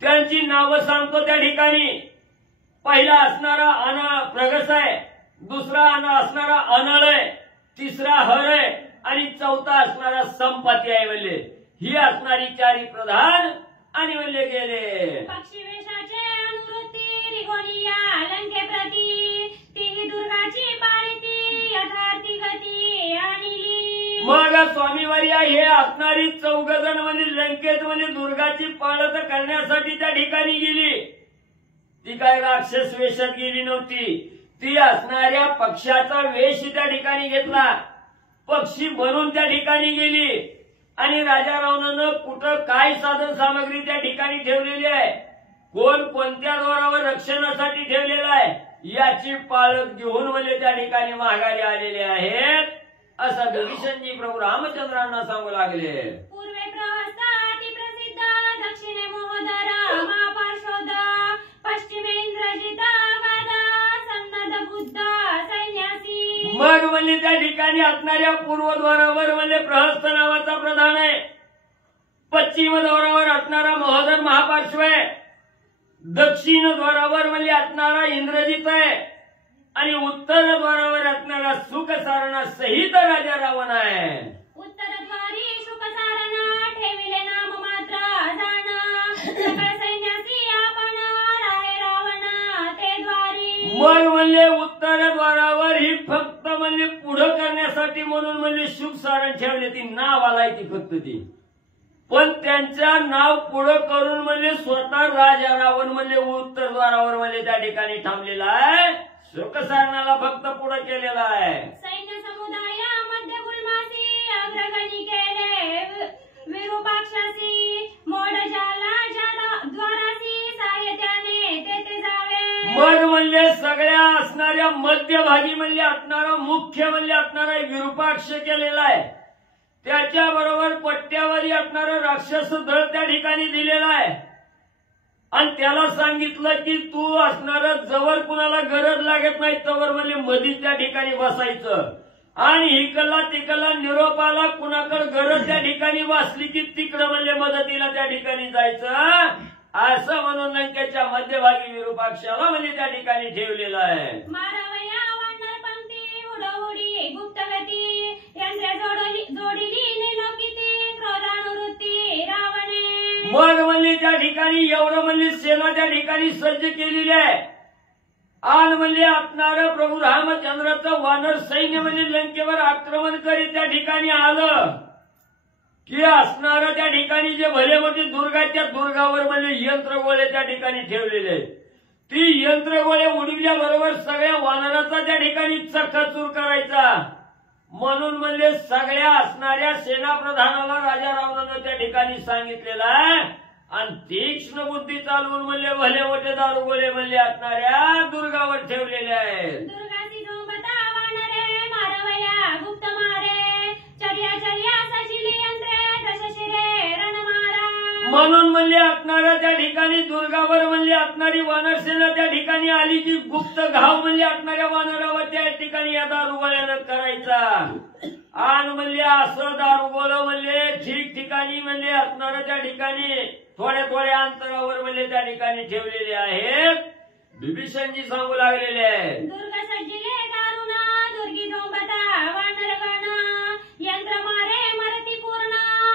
त्यांची नावं सांगतो. त्या ठिकाणी पहिला असणारा प्रगस आहे, दुसरा असणारा अनळ आहे, तिसरा हर आहे आणि चौथा असणारा संपत्ती आहे म्हणले. ही असणारी 4 प्रधान आणि म्हणले गेले. पक्षी वेशाचे अनुवृत्ती रिगोनिया लंके प्रती ती दुर्गाची पाळती यथार्थी गती आणली. मग स्वामीवर्या हे असणारी 4 जण म्हणजे लंकेत म्हणजे दुर्गाची पाळत करण्यासाठी त्या ठिकाणी गेली. ती काय राक्षस वेशात गेली नव्हती, ती असणाऱ्या पक्षाचा वेश त्या ठिकाणी घेतला, पक्षी बनून त्या ठिकाणी गेली. आणि राजा रावणानं कुठं काय साधन सामग्री त्या ठिकाणी ठेवलेली आहे, कोण कोणत्या द्वारावर रक्षणासाठी ठेवलेलं आहे याची पाळत घेऊन म्हणजे त्या ठिकाणी माघारी आलेले आहेत असं विभीषणजी प्रभू रामचंद्रांना सांगू लागले. पूर्वे प्रहस्त अति प्रसिद्ध दक्षिणे मोहदर महापार्श्वद पश्चिमे इंद्रजित गद सन्नद बुद्ध सैन्यासी. मग म्हणजे त्या ठिकाणी असणाऱ्या पूर्वद्वारावर म्हणजे प्रहस्त नावाचा प्रधान आहे, पश्चिम द्वारावर असणारा महोदर महापार्श्व आहे, दक्षिण द्वारावर म्हणजे असणारा इंद्रजित आहे आणि उत्तर द्वारावर असणारा सुखसारणा सहित राजा रावण आहे. उत्तरद्वारी शुकसारण ठेविले नाम मात्र जाण सकळ सैन्यासी आपण राहे रावण ते द्वारी. मग म्हणजे उत्तर द्वारावर ही फक्त म्हणजे पुढं करण्यासाठी म्हणून म्हणजे शुकसारण ठेवले, ती नाव आलाय ती फक्त ती, पण त्यांच्या नाव पुढं करून म्हणजे स्वतः राजा रावण म्हणजे उत्तर द्वारावर म्हणजे त्या ठिकाणी थांबलेला आहे, सुखसारणाला फक्त पुढे केलेला आहे. सैन्य समुदाय मध्य गुलमासी अग्रगणी केले विरूपाक्षासी मोड जाला द्वारासी साहित्याने तेथे जावे. मग म्हणजे सगळ्या असणाऱ्या मध्यभागी म्हणजे असणारा मुख्य म्हणजे असणारा विरूपाक्ष केलेला आहे, त्याच्याबरोबर पट्ट्यावरी असणारं राक्षस दळ त्या ठिकाणी दिलेला आहे आणि त्याला सांगितलं की तू असणारं जवळ कुणाला गरज लागत नाही तवर म्हणजे मधी त्या ठिकाणी बसायचं आणि इकडला तिकडला निरोपाला कुणाकडे गरज त्या ठिकाणी वाचली की तिकडं म्हणजे मदतीला त्या ठिकाणी जायचं असं म्हणून लंकेच्या मध्यभागी विरूपाक्षाला म्हणजे त्या ठिकाणी ठेवलेलं आहे. मारावया वानर पंक्ती उडवडी गुप्तगती यंत्रे जोडीली निलोकिती क्रोधानुवृत्ती रावणे. मग म्हणजे त्या ठिकाणी एवढं म्हणजे सेना त्या ठिकाणी सज्ज केलेली आहे आणि म्हणजे असणारं प्रभू रामचंद्राचं वानर सैन्य म्हणजे लंकेवर आक्रमण करीत त्या ठिकाणी आलं की असणारं त्या ठिकाणी जे भले मोठी दुर्गा त्या दुर्गावर म्हणजे यंत्रगोळे त्या ठिकाणी ठेवलेले ती यंत्रगोळे उडविल्याबरोबर सगळ्या वानराचा त्या ठिकाणी चक्काचूर करायचा म्हणून म्हणजे सगळ्या असणाऱ्या सेनाप्रधानाला राजा रावणानं त्या ठिकाणी सांगितलेलं आहे आणि तीक्ष्ण बुद्धी चालवून म्हणजे भले मोठे दारुगोळे म्हणजे असणाऱ्या दुर्गावर ठेवलेले आहेत. दुर्गाची जोंबता वानरे मारवया गुप्त मारे चर्या चर्या सशिली यंत्रे दशशिरे रणमारा. म्हणून म्हणजे असणाऱ्या त्या ठिकाणी दुर्गावर म्हणजे असणारी वानरसेना त्या ठिकाणी आली की गुप्त घाव म्हणजे असणाऱ्या वानरावर त्या ठिकाणी या दारुगोळ्यानं करायचा आणि म्हणजे असं दारुगोळं म्हणजे ठिकठिकाणी म्हणजे असणाऱ्या त्या ठिकाणी थोड्या थोड्या अंतरावर म्हणजे त्या ठिकाणी ठेवलेले आहेत. विभीषणजी सांगू लागलेले आहेत दुर्ग सज्जिले दारुणा दुर्गी जोंबता वानरगण यंत्र मारे मरती पूर्ण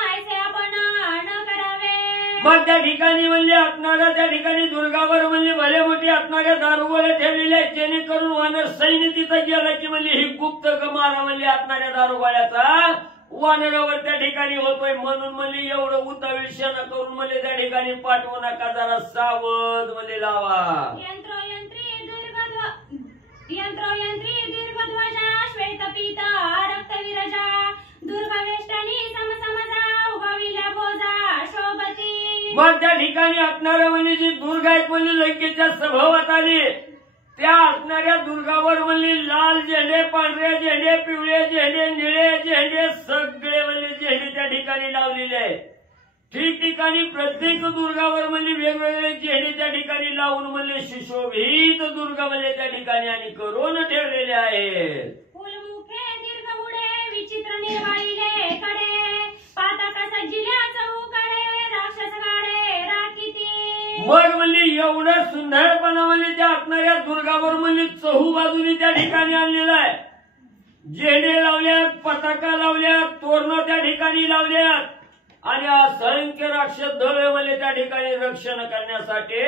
ऐसे आपण न करावे. मग त्या ठिकाणी म्हणजे असणाऱ्या त्या ठिकाणी दुर्गावर म्हणजे भले मोठी असणाऱ्या दारुगोळे ठेवलेले आहेत जेणेकरून वानर सैन्य तिथं गेलं की म्हणजे ही गुप्त मारा म्हणजे असणाऱ्या दारुगोळ्याचा वानरावर त्या ठिकाणी होतोय म्हणून म्हणजे एवढं उतावीळ शेना करून म्हणजे त्या ठिकाणी पाठवू नका जरा सावध म्हणजे लावा. यंत्रोयंत्री दीर्घध्वजा श्वेतपीता रक्तविरजा दुर्गवेष्टनी समसमजा उभविल्या भोजा शोभती. मग त्या ठिकाणी असणारं म्हणजे जी दुर्गा आहेत म्हणजे लंकेच्या सभोवत आली त्या असणाऱ्या दुर्गावर म्हणजे लाल झेंडे पांढरे झेंडे पिवळे झेंडे निळे झेंडे सगळे म्हणजे झेंडे त्या ठिकाणी लावलेले आहेत. ठिकठिकाणी प्रत्येक दुर्गावर म्हणजे वेगवेगळे झेंडे त्या ठिकाणी लावून म्हणजे सुशोभित दुर्गा म्हणजे त्या ठिकाणी आणि करून ठेवलेले आहेत. फुलमुखे दीर्घ उडे विचित्र निर्वाळीले कडे पाताका सज्जिल्या चौकडे राक्षस गाडे राखीती. मग म्हणजे एवढं सुंदरपणा म्हणजे त्या असणाऱ्या दुर्गावर म्हणजे चहू बाजूनी त्या ठिकाणी आणलेलं आहे. झेंडे लावल्यात पताका लावल्यात तोरणं त्या ठिकाणी लावल्यात आणि असंख्य राक्षस दळ म्हणजे त्या ठिकाणी रक्षण करण्यासाठी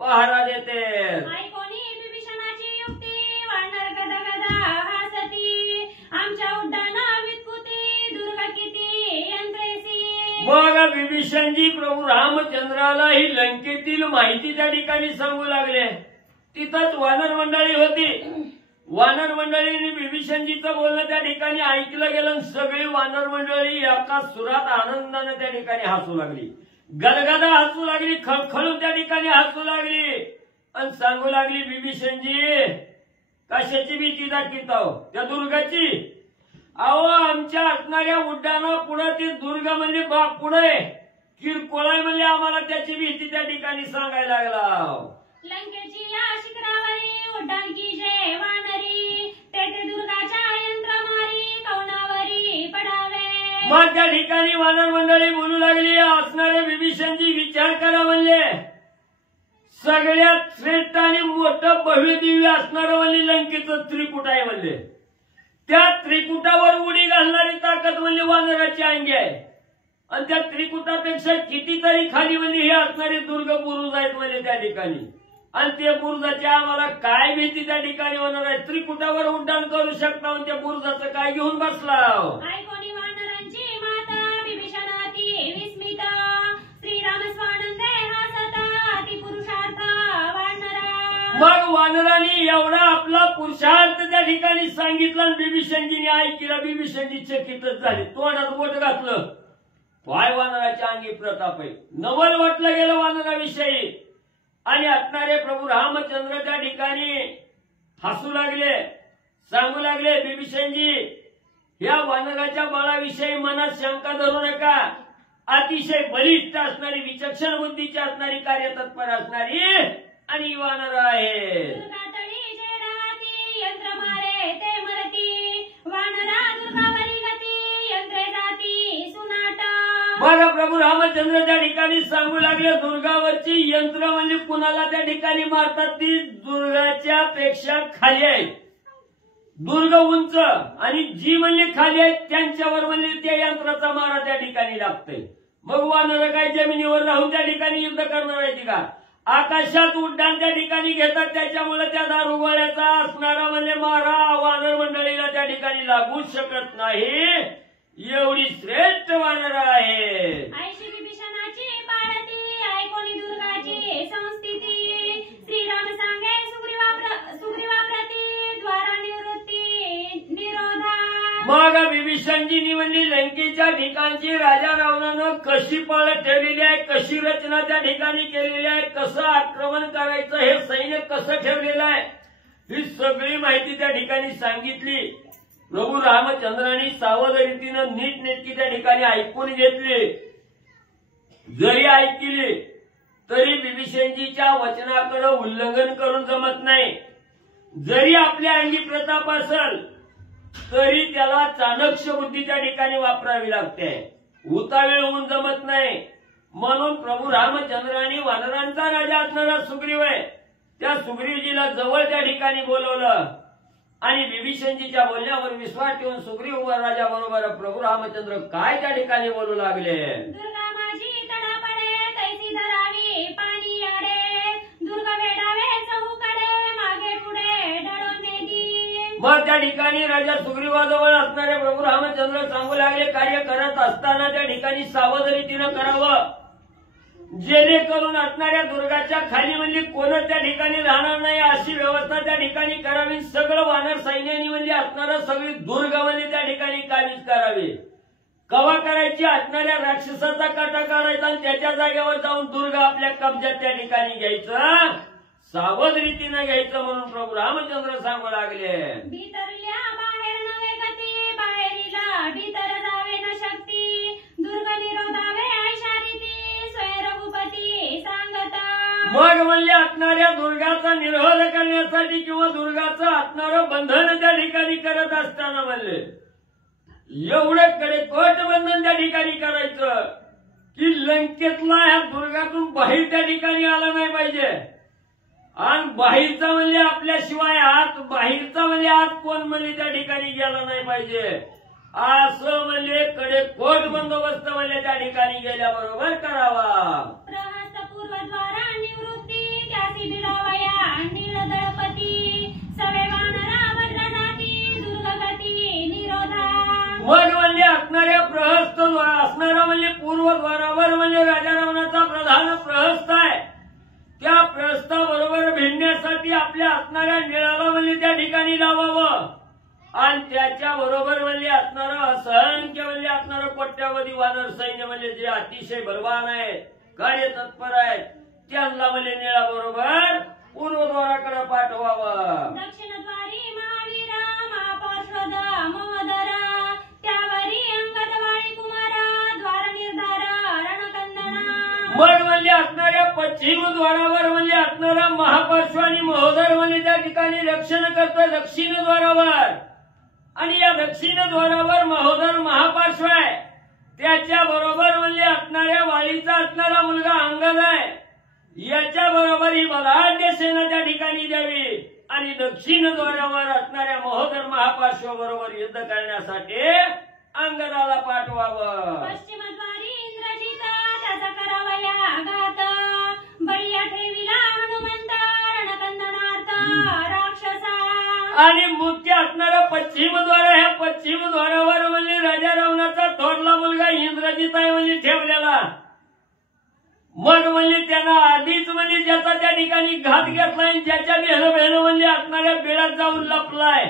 पहारा देते. ऐकोनी विभीषणाची युक्ती वानर गदगदा हासती आमच्या उड्डाणा वित्कुती दुर्गा किती यंत्रेसी. मग विभीषणजी प्रभू रामचंद्राला ही लंकेतील माहिती त्या ठिकाणी सांगू लागले. तिथंच वानर मंडळी होती. वानर मंडळीने विभीषणजीचं बोलणं त्या ठिकाणी ऐकलं गेलं आणि सगळी वानर मंडळी एका सुरात आनंदाने त्या ठिकाणी हसू लागली गदगदा हसू लागली खळखळून त्या ठिकाणी हसू लागली आणि सांगू लागली विभीषणजी कशाची भीती दाखवित आहो त्या दुर्गाची. अहो आमच्या असणाऱ्या उड्डाणा पुढे ती दुर्गा म्हणजे बाप पुढे किरकोळाय म्हणजे आम्हाला त्याची भीती त्या ठिकाणी सांगायला लागला. लंकेची या शिखरावरी उड्डाण की जे वानरी तेथे दुर्गाच्या यंत्रमारी कौनावरी पडावे. मग त्या ठिकाणी वानर मंडळी बोलू लागली असणारे विभीषणजी विचार करा म्हणजे सगळ्यात श्रेष्ठ आणि मोठं भव्य दिव्य असणारं म्हणजे लंकेचं त्रिकुट आहे म्हणजे त्या त्रिकुटावर उडी घालणारी ताकद म्हणजे वानराची अंगी आहे आणि त्या त्रिकुटापेक्षा कितीतरी खाली म्हणजे हे असणारे दुर्ग बुरुज आहेत म्हणजे त्या ठिकाणी आणि त्या बुरुजाची आम्हाला काय भीती त्या ठिकाणी होणार आहे. त्रिकुटावर उड्डाण करू शकता आणि त्या बुरुजाचं काय घेऊन बसला. ऐकोनी वानरांची माता विभीषणाती विस्मित श्रीराम स्वानंदे हसता अति पुरुषार्थ वानरा. मग वानरांनी एवढा आपला पुरुषार्थ त्या ठिकाणी सांगितला आणि विभीषणजीने ऐकलं. विभीषणजी चकितच झाले तोंडात बोट घातलं. पाय वानराच्या अंगी प्रताप आहे. नवल वाटलं गेलं वानराविषयी आणि असणारे प्रभू रामचंद्र त्या ठिकाणी हसू लागले सांगू लागले विभीषणजी या वानराच्या बळाविषयी मनात शंका धरू नका. अतिशय बलिष्ठ असणारी, विचक्षण बुद्धीची असणारी, कार्यतत्पर असणारी आणि ही वानर आहे. दुर्गातळी जे राहती, यंत्र मारे ते मरती, वानरा दुर्गावरी गती, यंत्रे जाती सुनाट. बघा प्रभू रामचंद्र त्या ठिकाणी सांगू लागले, दुर्गावरची यंत्र म्हणजे कुणाला त्या ठिकाणी मारतात ती दुर्गाच्या पेक्षा खाली आहे. दुर्ग उंच आणि जी म्हणजे खाली आहेत त्यांच्यावर म्हणजे त्या यंत्राचा मारा त्या ठिकाणी लागतोय. मग वानर काय जमिनीवर राहून त्या ठिकाणी युद्ध करणार आहे का? आकाशात उड्डाण त्या ठिकाणी घेतात. त्याच्यामुळे त्या दारुगोळ्याचा असणारा म्हणजे मारा वानर मंडळीला त्या ठिकाणी लागूच शकत नाही. एवढी श्रेष्ठ वानर आहे. ऐशी विभीषणाची पाळती, ऐकोनी दुर्गाची संस्थिती, श्रीराम सांगे सुग्रीवाप्रती, द्वारा निवृत्ती निरोधा. मग विभीषणजींनी म्हणजे लंकेच्या ठिकाणची राजा रावणानं कशी पाळत ठेवलेली आहे, कशी रचना त्या ठिकाणी केलेली आहे, कसं आक्रमण करायचं, हे सैन्य कसं ठेवलेलं आहे, ही सगळी माहिती त्या ठिकाणी सांगितली. प्रभू रामचंद्रांनी सावध रीतीनं नीटनेटकी त्या ठिकाणी ऐकून घेतली. जरी ऐकली तरी विभीषणजीच्या वचनाकडे उल्लंघन करून जमत नाही. जरी आपल्या अंगी प्रताप असेल तरी त्याला चाणक्य बुद्धी त्या ठिकाणी वापरावी लागते. उतावीळ होऊन जमत नाही. म्हणून प्रभू रामचंद्रांनी वानरांचा राजा असणारा सुग्रीव आहे, त्या सुग्रीवजीला जवळ त्या ठिकाणी बोलवलं आणि विभीषणजीच्या बोलण्यावर विश्वास ठेवून सुग्रीव राजा बरोबर प्रभू रामचंद्र काय त्या ठिकाणी बोलू लागले. दुर्गा माझी तडा पडे, तैसी धरावी पाणी अडे, दुर्ग वेडावे चहूकडे, मागे पुढे डळून नेदी. मग त्या ठिकाणी राजा सुग्रीवाजवळ असणारे प्रभू रामचंद्र सांगू लागले, कार्य करत असताना त्या ठिकाणी सावध रीतीनं करावं, जेणेकरून असणाऱ्या दुर्गाच्या खाली म्हणजे कोणच त्या ठिकाणी राहणार नाही अशी व्यवस्था त्या ठिकाणी करावी. सगळं वानर सैन्यानी म्हणजे असणारं सगळी दुर्ग म्हणजे त्या ठिकाणी काबीज करावी. कवा करायची, असणाऱ्या राक्षसाचा काटा काढायचा आणि त्याच्या जागेवर जाऊन दुर्ग आपल्या कब्जात त्या ठिकाणी घ्यायचं, सावध रीतीनं घ्यायचं म्हणून प्रभू रामचंद्र सांगू लागले. भीतरल्या बाहेर नवे गती, बाहेरीला भीतर जावे न शक्ती, दुर्ग निरोधावे ऐशारीती, स्वयं रघुपती सांगता. मग म्हणजे असणाऱ्या दुर्गाचा निरोध करण्यासाठी किंवा दुर्गाचं असणारं बंधन त्या ठिकाणी करत असताना म्हणले एवढं कडेकोट बंधन त्या ठिकाणी करायचं की लंकेतला ह्या दुर्गातून बाहेर त्या ठिकाणी आला नाही पाहिजे. आणि बाहेरचा म्हणजे आपल्याशिवाय आत, बाहेरचा म्हणजे आत कोण म्हणजे त्या ठिकाणी गेला नाही पाहिजे. असं म्हणजे कडेकोट बंदोबस्त म्हणजे त्या ठिकाणी गेल्याबरोबर करावा. प्रहस्त पूर्वद्वारा निवृत्ती, त्यासी बिडावया नीळ दळपती, सवे वानरा भद्र जाती, दुर्गगती निरोधा. मग म्हणजे असणाऱ्या प्रहस्त असणारा म्हणजे पूर्वद्वारावर म्हणजे राजा रावणाचा प्रधान प्रहस्त आहे. त्या प्रहस्ताबरोबर भिडण्यासाठी आपल्या असणाऱ्या निळाला म्हणजे त्या ठिकाणी लावावं आणि त्याच्या बरोबर म्हणजे असणारं असंख्य म्हणजे असणारं कोट्यावधी वानर सैन्य म्हणजे जे अतिशय बलवान आहेत, कार्यतत्पर आहेत, त्यांना म्हणजे निळाबरोबर पूर्वद्वाराकडे पाठवावं. दक्षिणद्वारी महावीरा, महापार्श्वद महोदरा, त्यावरी अंगदवाळी कुमारा, द्वार निर्धारा रणकंदना. मग म्हणजे असणाऱ्या पश्चिम द्वारावर म्हणजे असणारा महापार्श्व आणि महोदर म्हणजे त्या ठिकाणी रक्षण करतो दक्षिण द्वारावर. आणि या दक्षिण द्वारावर महोदर महापार्श्व आहे, त्याच्या बरोबर म्हणजे असणाऱ्या वाळीचा असणारा मुलगा अंगद आहे. याच्या बरोबर ही बलाढ्य सेना त्या ठिकाणी द्यावी आणि दक्षिण द्वारावर असणाऱ्या महोदर महापार्श्व बरोबर युद्ध करण्यासाठी अंगदाला पाठवावं. पश्चिमद्वारी इंद्रजिता, त्याचा करावया घात, बळीया ठेविला हनुमंत, रणकंदनार्थ राक्षसा. आणि मुख्य असणारा पश्चिम द्वार, ह्या पश्चिम द्वारावर म्हणजे राजा रावणाचा थोरला मुलगा इंद्रजित आहे म्हणजे ठेवलेला. मग म्हणजे त्यांना आधीच म्हणजे ज्याचा त्या ठिकाणी घात घेतलाय, ज्याच्या बहिण म्हणजे असणाऱ्या बिळात जाऊन लपलाय,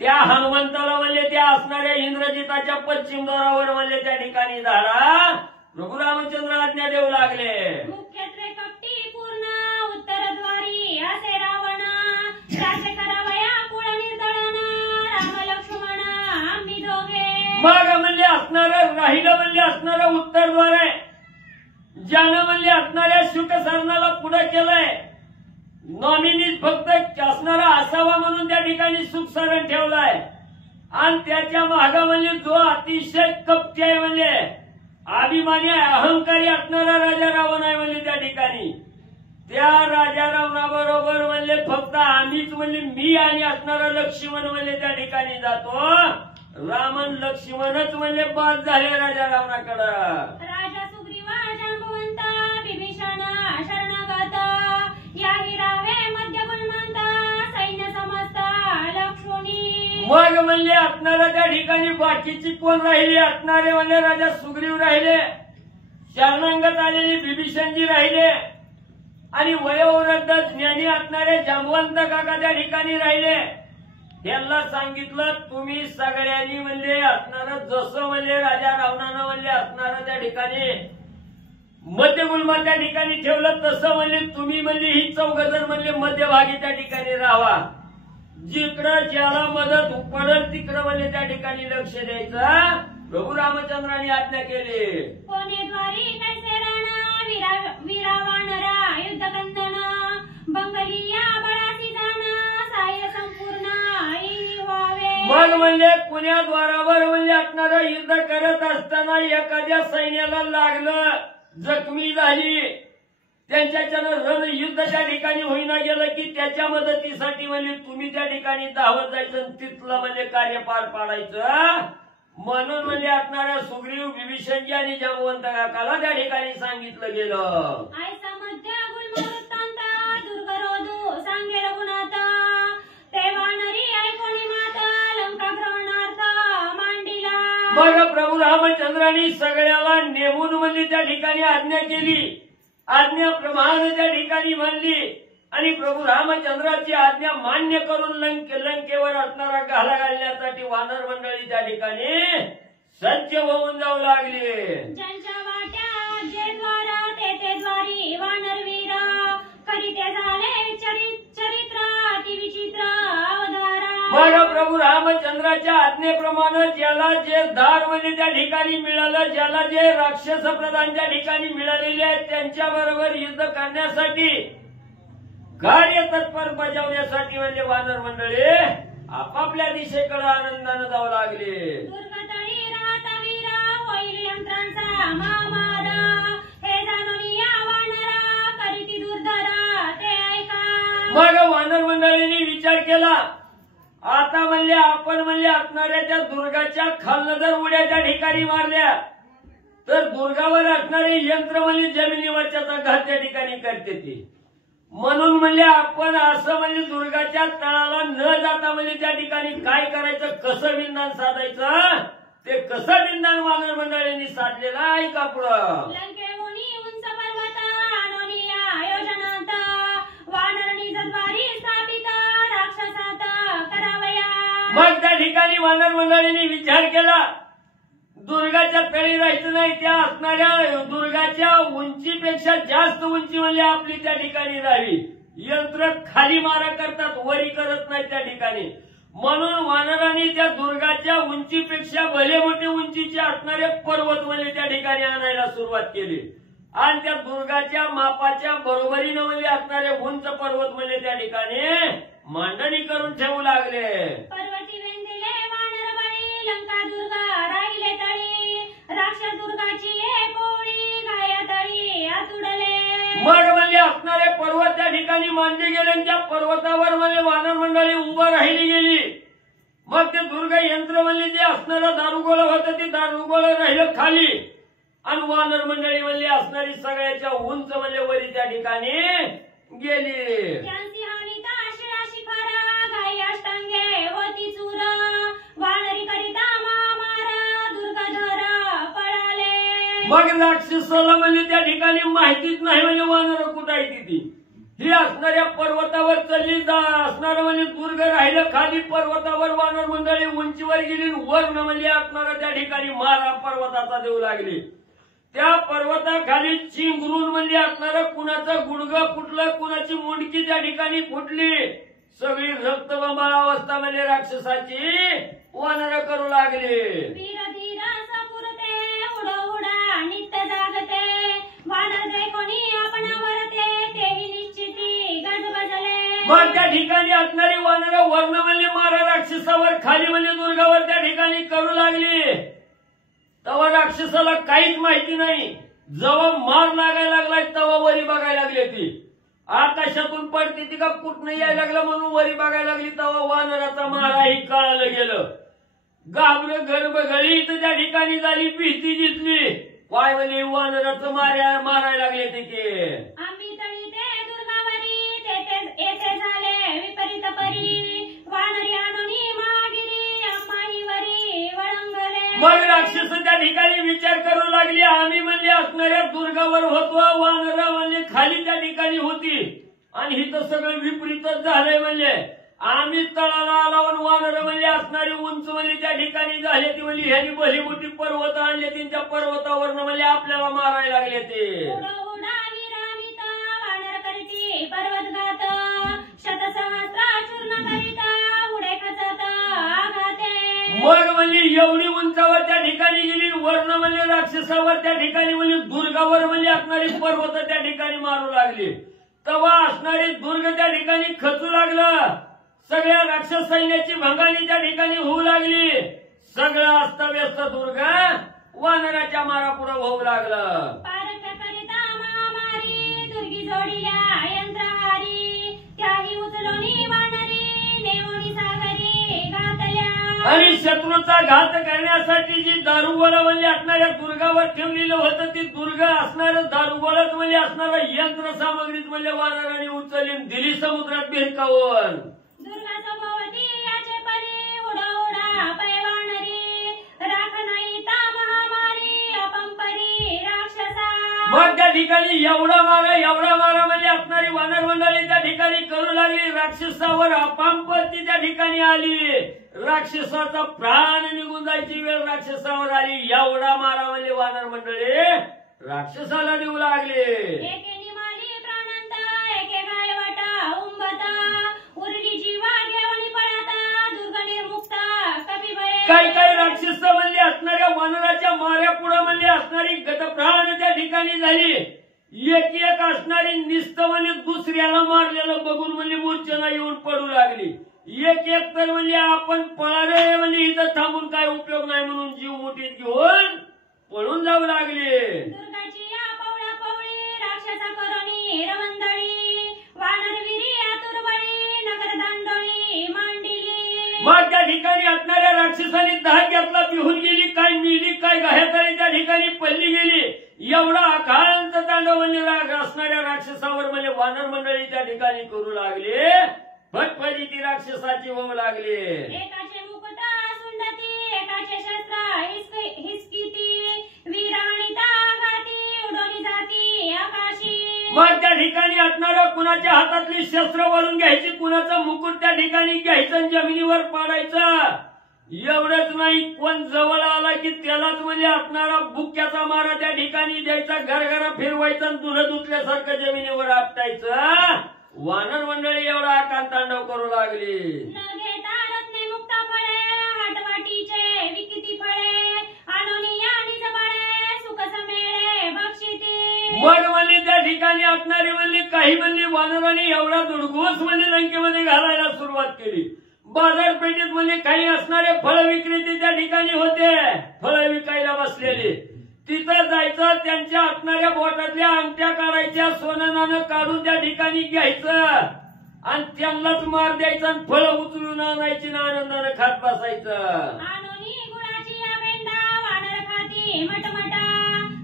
त्या हनुमंताला म्हणजे त्या असणाऱ्या इंद्रजिताच्या पश्चिम द्वारावर म्हणजे त्या ठिकाणी धाडा प्रभू रामचंद्र आज्ञा देऊ लागले. मुख्यत्वे कपटी पूर्ण, उत्तरद्वारी असे रावण, त्याचे करावया कुळ निर्दळन, राम लक्ष्मण राहिलं म्हणजे असणारं उत्तरद्वार आहे. ज्यानं म्हणजे असणाऱ्या शुकसरणाला पुढे केलंय. नॉमिनी फक्त असणारा असावा म्हणून त्या ठिकाणी सुखसरण ठेवलाय. आणि त्याच्या माग म्हणजे जो अतिशय कपटी आहे म्हणजे अभिमानी अहंकारी असणारा राजा रावण आहे म्हणजे त्या ठिकाणी. त्या राजा रावणाबरोबर म्हणजे फक्त आम्हीच म्हणजे मी आणि असणारा लक्ष्मण म्हणजे त्या ठिकाणी जातो. रामन लक्ष्मणच म्हणजे बाद झाले राजा रावणाकडं. राजा सुग्रीवा जांबवंत विभीषण शरणागत यागी रावे मध्य गुणवंत सैन्य समस्त लक्ष्मणी. मग म्हणजे असणारा त्या ठिकाणी बाकीची कोण राहिली असणारे म्हणजे राजा सुग्रीव राहिले. शरणागत आलेली विभीषणजी राहिले. आणि वयोवृद्ध ज्ञानी असणारे जांबवंत काका त्या ठिकाणी राहिले. त्यांना सांगितलं तुम्ही सगळ्यांनी म्हणजे असणारं जसं म्हणजे राजा रावणानं म्हणजे असणारं त्या ठिकाणी मध्यगुलमा त्या ठिकाणी ठेवलं तसं म्हणजे तुम्ही म्हणजे ही चौघजण म्हणजे मध्यभागी त्या ठिकाणी राहावा. जिकडं ज्याला मदत पडेल तिकडं म्हणजे त्या ठिकाणी लक्ष द्यायचं प्रभू रामचंद्रांनी आज्ञा केली. कोणेद्वारी कैसे राणा वीरावानरा युद्धकंदन बंगलिया बळासी जाणा साह्य संपूर्ण ऐनी व्हावे. मग म्हणजे पुण्याद्वारावर म्हणजे असणारं युद्ध करत असताना एखाद्या सैन्याला लागलं जखमी झाली त्यांच्याच्यानं रणयुद्ध त्या ठिकाणी होईना गेलं की त्याच्या मदतीसाठी म्हणजे तुम्ही त्या ठिकाणी धावत जायचं तिथलं म्हणजे कार्य पार पाडायचं. म्हणून म्हणजे असणाऱ्या सुग्रीव विभीषणजी आणि जांबवंत काकाला त्या ठिकाणी सांगितलं गेलं. ऐसा मध्य गुल्म वृत्तांत दुर्गरोधू सांगे रघुनाथ ते वानरी ऐकोनी माता लंका ग्रहणार्थ मांडिला. मग प्रभू रामचंद्रांनी सगळ्याला नेमून म्हणजे त्या ठिकाणी आज्ञा केली. आज्ञाप्रमाणे त्या ठिकाणी मानली आणि प्रभू रामचंद्राची आज्ञा मान्य करून लंकेवर असणारा घाला घालण्यासाठी वानर मंडळी त्या ठिकाणी सज्ज होऊन जाऊ लागले. ज्यांच्या वाट्या जे द्वार ते द्वारी वानरवीर करीते झाले चरित्र अति विचित्र अवधारा. मग प्रभू रामचंद्राच्या आज्ञेप्रमाणे ज्याला जे दार म्हणजे त्या ठिकाणी मिळालं ज्याला जे राक्षस प्रधान त्या ठिकाणी मिळालेले आहेत त्यांच्याबरोबर युद्ध करण्यासाठी कार्य तत्पर बजावण्यासाठी म्हणजे वानर मंडळी आपापल्या दिशेकडे आनंदानं जाऊ लागले. दुर्गतळी राहता वीरा होईल यंत्रांचा महामार हे जाणून या वानरा करीती दुर्धरा ते ऐका. मग वानर मंडळींनी विचार केला आता म्हणजे आपण म्हणजे असणाऱ्या त्या दुर्गाच्या खालनं जर उड्या त्या ठिकाणी मारल्या तर दुर्गावर असणारे यंत्र म्हणजे जमिनीवरच्या घात त्या ठिकाणी करते ती. म्हणून म्हणजे आपण असं म्हणजे दुर्गाच्या तळाला न जाता म्हणजे त्या ठिकाणी काय करायचं कसं विंदान साधायचं ते कसं विंदान वानर मंडळींनी साधलेलं आहे का पुढं. लंकेहूनी उंच पर्वत आणोनी या योजनांत वानरणी जद्वारी स्थापित राक्षसात करावया. मग त्या ठिकाणी वानर मंडळींनी विचार केला दुर्गाच्या तळी राहायचं नाही त्या असणाऱ्या दुर्गाच्या उंचीपेक्षा जास्त उंची म्हणजे आपली त्या ठिकाणी राहावी. यंत्र खाली मारा करतात वरी करत नाही त्या ठिकाणी. म्हणून वानरांनी त्या दुर्गाच्या उंचीपेक्षा भले मोठे उंचीचे असणारे पर्वत म्हणजे त्या ठिकाणी आणायला सुरुवात केली आणि त्या दुर्गाच्या मापाच्या बरोबरीनं म्हणजे असणारे उंच पर्वत म्हणजे त्या ठिकाणी मांडणी करून ठेवू लागले. पर्वती वेंदिले वानर बळी लंका दुर्गा राहिले तळी राक्षस दुर्गाची एक ओळी गाया तळी आतुडले. मग म्हणजे असणारे पर्वत त्या ठिकाणी मांडले गेले आणि त्या पर्वतावर म्हणजे वानर मंडळी उभं राहिली गेली. मग ते दुर्गा यंत्र म्हणजे जे असणारं दारुगोळ होतं ते दारुगोळ राहिलं खाली आणि वानर मंडळी म्हणजे असणारी सगळ्याच्या उंच म्हणजे वरी त्या ठिकाणी गेली. गाई अष्टांगे होती चूर वानरी करिता महामार दुर्गाधर पळाले. मग राक्षसाला म्हणजे त्या ठिकाणी माहितीच नाही म्हणजे वानर कुठं आहे ती ही असणाऱ्या पर्वतावर चढली असणार म्हणजे दुर्ग राहिलं खाली पर्वतावर वानर मंडळी उंचीवर गेली वर्ण म्हणजे असणारा त्या ठिकाणी मारा पर्वताचा देऊ लागली. त्या पर्वताखाली चिंगरून म्हणजे असणारं कुणाचं गुडघं फुटलं कुणाची मुंडकी त्या ठिकाणी फुटली सगळी रक्तबंबाळ अवस्था म्हणजे राक्षसाची वानर करू लागली. वीर धीर सपुरते नित्य जागते वानर जे कोणी आपणावर तेही निश्चिती गजबजले. मग त्या ठिकाणी असणारी वानर वर्ण म्हणजे मारा राक्षसावर खाली म्हणजे दुर्गावर त्या ठिकाणी करू लागली. तेव्हा राक्षसाला काहीच माहिती नाही. जेव्हा मार लागायला लागलाय तेव्हा वरी बघायला लागली ती. आकाशातून पडते ती का कुठनं यायला लागलं म्हणून वरी बघायला लागली. तेव्हा वानराचा माराही कळालं गेलं. घाबर गर्भगळी तर त्या ठिकाणी झाली. भीती जिंकली. काय म्हणे वानराचं मारायला लागले ते की आम्ही तळी ते दुर्गावरी येथे झाले विपरीत परी वानरी आणूनी मागिरी अंबाई वरी वळंगले. मग राक्षस त्या ठिकाणी विचार करू लागली. आम्ही म्हणजे असणाऱ्या दुर्गावर होतो. वानर म्हणजे खाली त्या ठिकाणी होती. आणि हिथं सगळं विपरीतच झालंय. म्हणजे आम्ही तळाला आलावर वानर म्हणजे असणारी उंच म्हणजे त्या ठिकाणी झाले. ती म्हणजे ह्यांनी भली मोठी पर्वत आणले. त्यांच्या पर्वतावरनं म्हणजे आपल्याला मारायला लागले ते. वानर करीती पर्वतघात शतसहस्र चूर्ण करीता उडे खचत आघाते. मग म्हणजे एवढी उंचावर त्या ठिकाणी गेली. वर्ण म्हणजे राक्षसावर त्या ठिकाणी म्हणजे दुर्गावर म्हणजे असणारी पर्वत त्या ठिकाणी मारू लागली. तेव्हा असणारी दुर्ग त्या ठिकाणी खचू लागलं. सगळ्या राक्षस सैन्याची भंगाणी त्या ठिकाणी होऊ लागली. सगळं अस्तव्यस्त दुर्ग वानराच्या मारापुढे होऊ लागलं. पारखकरिता महामारी दुर्गी जोडिल्या यंत्रहारी त्याही उचलोनी वानरी नेवणी सागरी घातल्या. आणि शत्रूचा घात करण्यासाठी जी दारुगोळा म्हणजे असणाऱ्या दुर्गावर ठेवलेलं होतं ती दुर्ग असणारं दारुगोळाच म्हणजे असणारं यंत्र सामग्रीच म्हणजे वानराने उचलली दिली समुद्रात भिरकावून. दुर्गा सभोवती याचे परी उडा उडा पैवानरी राख नाही ता महामारी अपंपरी राक्षसा. मग त्या ठिकाणी एवढा मारा म्हणजे असणारी वानर मंडळी त्या ठिकाणी करू लागली. राक्षसावर अपांपत्ती त्या ठिकाणी आली. राक्षसाचा प्राण निघून जायची वेळ राक्षसावर आली. एवढा मारा म्हणजे वानर मंडळी राक्षसाला देऊ लागले. एके निमाली प्राणांता एके गायवटा उंबता उरली जीवा घेऊन पळता दुर्ग निर्मुक्ता कपिबळे. काही राक्षस म्हणजे असणाऱ्या वानराच्या माऱ्यापुढे म्हणजे असणारी गतप्राण त्या ठिकाणी झाली. एक असणारी निस्त म्हणजे दुसऱ्याला मारलेलं बघून म्हणजे मूर्छना येऊन पडू लागली. एक तर म्हणजे आपण पळाले म्हणजे इथं थांबून काय उपयोग नाही म्हणून जीव मुठीत घेऊन पळून जाऊ लागले. दुर्गाची या पवळा पवळी राक्षसा करोनी रवंदळी वानरवीरी आतुरबळी नगर दांडोळी मांडिली. मग त्या ठिकाणी असणाऱ्या राक्षसाने धाक घेतला. पिहून गेली. काय मिली काय गायतरी त्या ठिकाणी पडली गेली. एवढा अकाळांत तांडव म्हणजे असणाऱ्या राक्षसावर म्हणजे वानर मंडळी त्या ठिकाणी करू लागले. फटफटी ती राक्षसाची होऊ लागली. एकाचे मुकुट सुंदती एकाचे शस्त्र हिसकिती वीराणिता घाती उडोनी जाती आकाशी. मग त्या ठिकाणी असणारा कुणाच्या हातातली शस्त्र वळून घ्यायची. कुणाचं मुकुट त्या ठिकाणी घ्यायचं जमिनीवर पाडायचं. एवढंच नाही कोण जवळ आला की त्यालाच म्हणजे असणारा बुक्क्याचा मारा त्या ठिकाणी द्यायचा. घरघरा फिरवायचा आणि धुणं धुतल्यासारखं जमिनीवर आपटायचं. वानर मंडळी एवढा आकांतांडव करू लागली. न घेता रत्ने मुक्ता फळे हाटवाटीचे विकिती फळे आणोनी आणि जबळे सुख समेळे बक्षिती. मग म्हणजे त्या ठिकाणी असणारी म्हणजे काही म्हणजे वानरांनी एवढा दुर्घोष म्हणजे लंकेमध्ये घालायला सुरुवात केली. बाजारपेठेत म्हणजे काही असणारे फळ विक्रेते त्या ठिकाणी होते. फळ विकायला बसलेले. तिथं जायचं त्यांच्या असणाऱ्या बोटातल्या अंगठ्या काढायच्या. सोनं नाणं काढून त्या ठिकाणी घ्यायचं आणि त्यांनाच मार द्यायचा आणि फळ उचलून आणायची ना आनंदानं खात बसायचं. आणोनी गुळाची या पेंडा वानर खाती मटमटा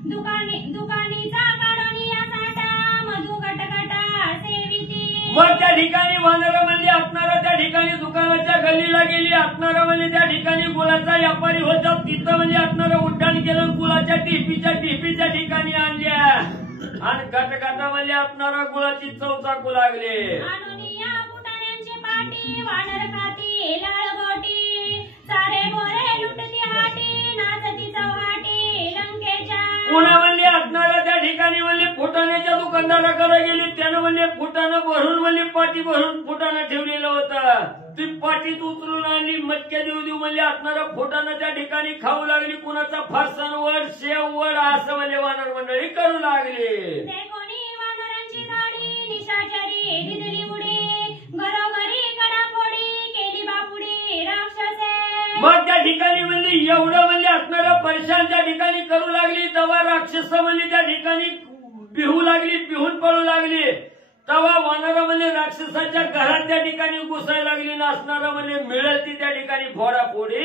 दुकानीचा काढोनी या साठा मधु गटगटा सेविती. मग त्या ठिकाणी वानर म्हणजे असणारा त्या ठिकाणी दुकानाच्या गल्लीला गेली. असणारा म्हणजे त्या ठिकाणी गुळाचा व्यापारी होता. तिथं म्हणजे असणारं उड्डाण केलं. गुळाच्या टिपी त्या ठिकाणी आणल्या आणि गटगटा म्हणजे असणारा गुळाची चव चाकू लागले. आणोनी या फुटाण्यांची पाटी वानर खाती लाल गोटी सारे बोरे लुटती हाटी नाचती चौहाटी लंकेच्या. पुन्हा म्हणजे असणारा त्या ठिकाणी म्हणजे फुटाण्याच्या दुकानदाराकडे गेली. त्यानं म्हणजे फुटाणं भरून म्हणजे पाटी भरून फुटाणं ठेवलेलं होतं. ती पाटी वाटीत उतरून आणली. मटक्या देऊ देऊ म्हणजे असणारं फोटानं त्या ठिकाणी खाऊ लागली. कुणाचा फरसाण वड शेव वड असं म्हणजे वानर मंडळी करू लागली. ते कोणी वानरांची गाडी निशाचरी दिदली उडी घरोघरी कडाफोडी केली बापुडी राक्षसे. मग त्या ठिकाणी म्हणजे एवढं म्हणजे असणारं परेशान त्या ठिकाणी करू लागली. तेव्हा राक्षस म्हणजे त्या ठिकाणी बिहू लागली, बिहून पळू लागली. तेव्हा वानर म्हणजे राक्षसाच्या घरात त्या ठिकाणी घुसायला लागली. नसणारं म्हणजे मिळेल ती त्या ठिकाणी फोडाफोडी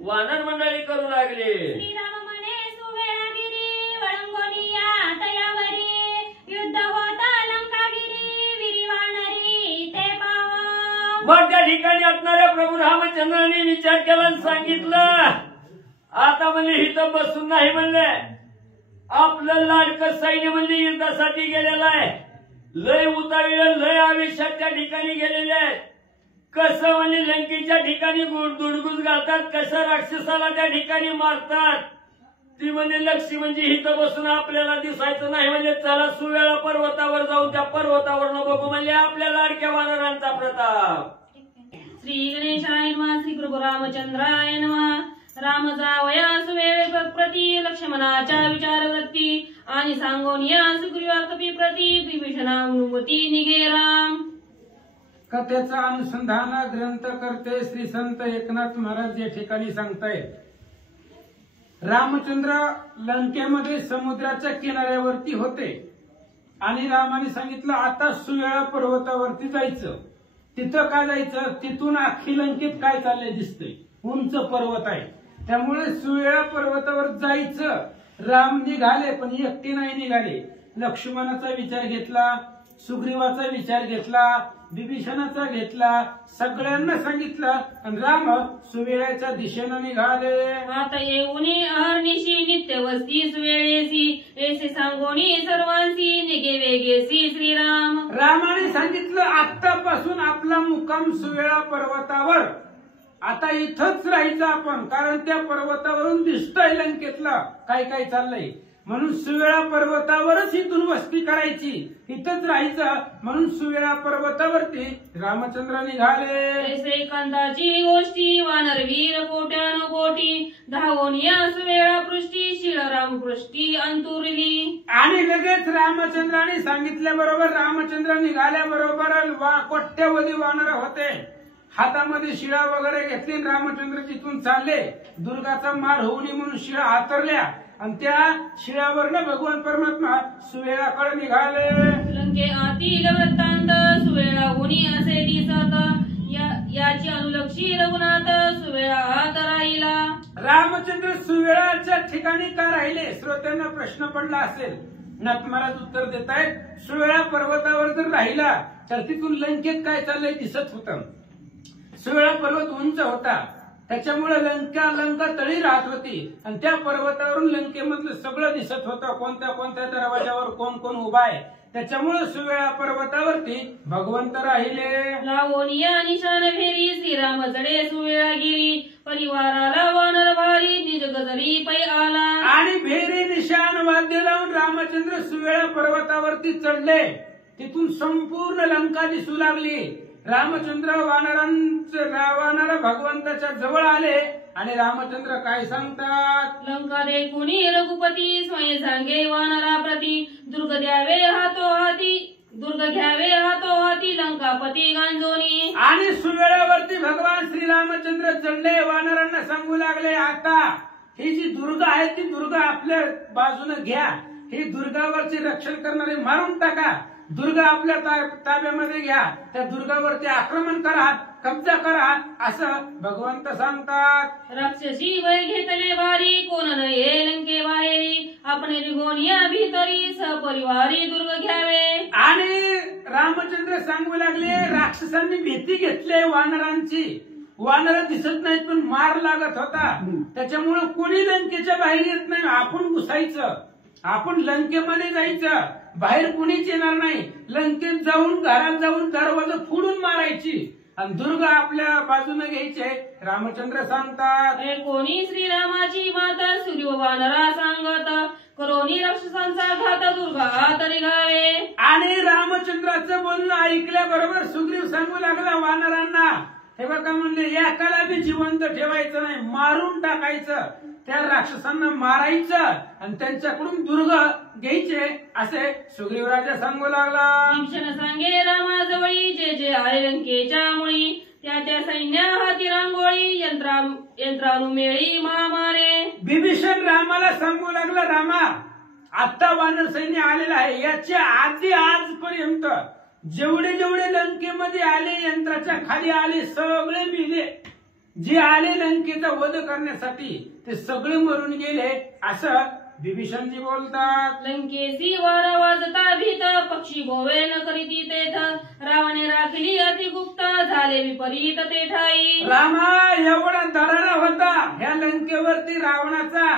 वानर मंडळी करू लागली. श्रीराम म्हणे सुवेळागिरी वळंगोलिया तयावरी युद्ध होता लंकागिरी विरी वानरी ते पाव. मग त्या ठिकाणी असणाऱ्या प्रभू रामचंद्रांनी विचार केला आणि सांगितलं आता म्हणजे इथं बसून नाही म्हणले. आपलं लाडकं सैन्य म्हणजे युद्धासाठी गेलेलं आहे. लय उतावीला लय आवेशात त्या ठिकाणी गेलेले आहेत. कसं म्हणजे लंकेच्या ठिकाणी दुडगुस घालतात, कसं राक्षसाला त्या ठिकाणी मारतात. ती म्हणजे लक्ष्मी म्हणजे इथं बसून आपल्याला दिसायचं नाही. म्हणजे चला सुवेळा पर्वतावर जाऊन त्या पर्वतावर बघू म्हणजे आपल्या लाडक्या वानरांचा प्रताप. श्री गणेशाय नमः. श्री प्रभू रामचंद्राय नमः. राम जावया सुवेळे प्रति लक्ष्मणाच्या विचारवृत्ती आणि सांगोनिया सुग्रीवा कपी प्रति विभीषणा अनुमती निघे राम. कथेचा अनुसंधान ग्रंथ करते श्री संत एकनाथ महाराज या ठिकाणी सांगतायत. रामचंद्र लंकेमध्ये समुद्राच्या किनाऱ्यावरती होते आणि रामाने सांगितलं आता सुवेळा पर्वतावरती जायचं. तिथं का जायचं? तिथून अख्खी लंकेत काय चाललंय दिसतंय. उंच पर्वत आहे त्यामुळे सुवेळा पर्वतावर जायचं. राम निघाले पण एकटे नाही निघाले. लक्ष्मणाचा विचार घेतला, सुग्रीवाचा विचार घेतला, विभीषणाचा घेतला, सगळ्यांना सांगितलं आणि राम सुवेळ्याच्या दिशेनं निघाले. आता येऊनी अहर्निशी नित्यवस्ती सुवेळेसी ऐसे सांगोनी सर्वांसी निघे वेगेसी श्रीराम. रामाने सांगितलं आतापासून आपला मुक्काम सुवेळा पर्वतावर. आता इथंच राहायचं आपण कारण त्या पर्वतावरून दिसतंय लंकेतलं काय काय चाललंय. म्हणून सुवेळा पर्वतावरच इथून वस्ती करायची, इथंच राहायचं. म्हणून सुवेळा पर्वतावरती रामचंद्र निघाले. ऐसे कंदाची गोष्टी वानरवीर कोट्यान कोटी धावोनिया सुवेळा पृष्टी शिळराम पृष्टी अंतुरली. आणि लगेच रामचंद्राने सांगितल्याबरोबर रामचंद्र निघाल्याबरोबर कोट्यवधी वानर होते. हातामध्ये शिळा वगैरे घेतली. रामचंद्र तिथून चालले. दुर्गाचा मार होऊ नये म्हणून शिळा हातरल्या आणि त्या शिळावरनं भगवान परमात्मा सुवेळाकडे निघाले. लंके आतील वृत्तांत सुवेळा होणी असे दिसत याची अनुलक्षी रघुनाथ सुवेळा हात राहिला. रामचंद्र सुवेळाच्या ठिकाणी का राहिले? श्रोत्यांना प्रश्न पडला असेल. नाथ महाराज उत्तर देत आहेत. सुवेळा पर्वतावर जर राहिला तर तिथून लंकेत काय चाललंय दिसत होतं. सुवेळा पर्वत उंच होता त्याच्यामुळे लंका तळी राहत होती आणि त्या पर्वतावरून लंकेमधलं सगळं दिसत होतं. कोणत्या कोणत्या दरवाजावर कोण कोण उभा आहे. त्याच्यामुळे सुवेळा पर्वतावरती भगवंत राहिले. लावोनिया निशान फेरी श्रीराम जडे सुवेळा गिरी परिवाराला वानर भारी निज गजरी पै आला. आणि भेरी निशान वाद्य लावून रामचंद्र सुवेळा पर्वतावरती चढले. तिथून संपूर्ण लंका दिसू लागली. रामचंद्र वानर भगवंताच्या जवळ आले आणि रामचंद्र काय सांगतात? लंका दे कुणी रघुपती स्वयं सांगे वानरा प्रती दुर्ग द्यावे हातो हाती दुर्ग घ्यावे हातो हाती लंकापती गांजोनी. आणि सुवेळावरती भगवान श्रीरामचंद्र चढले. वानरांना सांगू लागले आता ही जी दुर्ग आहे ती दुर्ग आपल्या बाजूने घ्या. ही दुर्गावरचे रक्षण करणारे मारून टाका. दुर्गा आपल्या ताब्यामध्ये घ्या. त्या दुर्गावरती आक्रमण करा, कब्जा करा असं भगवंत सांगतात. राक्षसी वय घेतले भारी कोण नये लंके बाहेरी आपण निघोनिया भीतरी सपरिवारी दुर्ग घ्यावे. आणि रामचंद्र सांगू लागले राक्षसांनी भीती घेतली वानरांची. वानर दिसत नाहीत पण मार लागत होता. त्याच्यामुळे कोणी लंकेच्या बाहेर येत नाही. आपण घुसायचं, आपण लंकेमध्ये जायचं. बाहेर कुणीच येणार नाही. लंकेत जाऊन घरात जाऊन दरवाजा फोडून मारायची आणि दुर्गा आपल्या बाजूने घ्यायचे रामचंद्र सांगतात. कोणी श्रीरामाची माता सूर्य वानरा सांगत करोनी राक्षसांचा घात दुर्गा हात निघावे. आणि रामचंद्राचं बोलणं ऐकल्याबरोबर सुग्रीव सांगू लागला वानरांना हे बघा म्हणले एकाला बी जिवंत ठेवायचं नाही, मारून टाकायचं, त्या राक्षसांना मारायचं आणि त्यांच्याकडून दुर्ग घ्यायचे असे सुग्रीव राजा सांगू लागला. भीषण सांगे रामाजवळी जे जे आले लंकेच्या मुळी त्या त्या सैन्या हाती रांगोळी यंत्रानुमेळी महामारे. विभीषण रामाला सांगू लागला, रामा आता वानर सैन्य आलेलं आहे, याच्या आधी आजपर्यंत जेवढे जेवढे लंकेमध्ये आले यंत्राच्या खाली आले सगळे मेले, जे आले लंकेचा वध करण्यासाठी ते सगळे मरून गेले असं विभीषणजी बोलतात. लंकेसी वारा वाजता भीत पक्षी गोवे न करीती तेथ रावणे राखली अतिगुप्त झाले विपरीत ते ठाई. रामा एवढा दरारा होता ह्या लंकेवरती रावणाचा,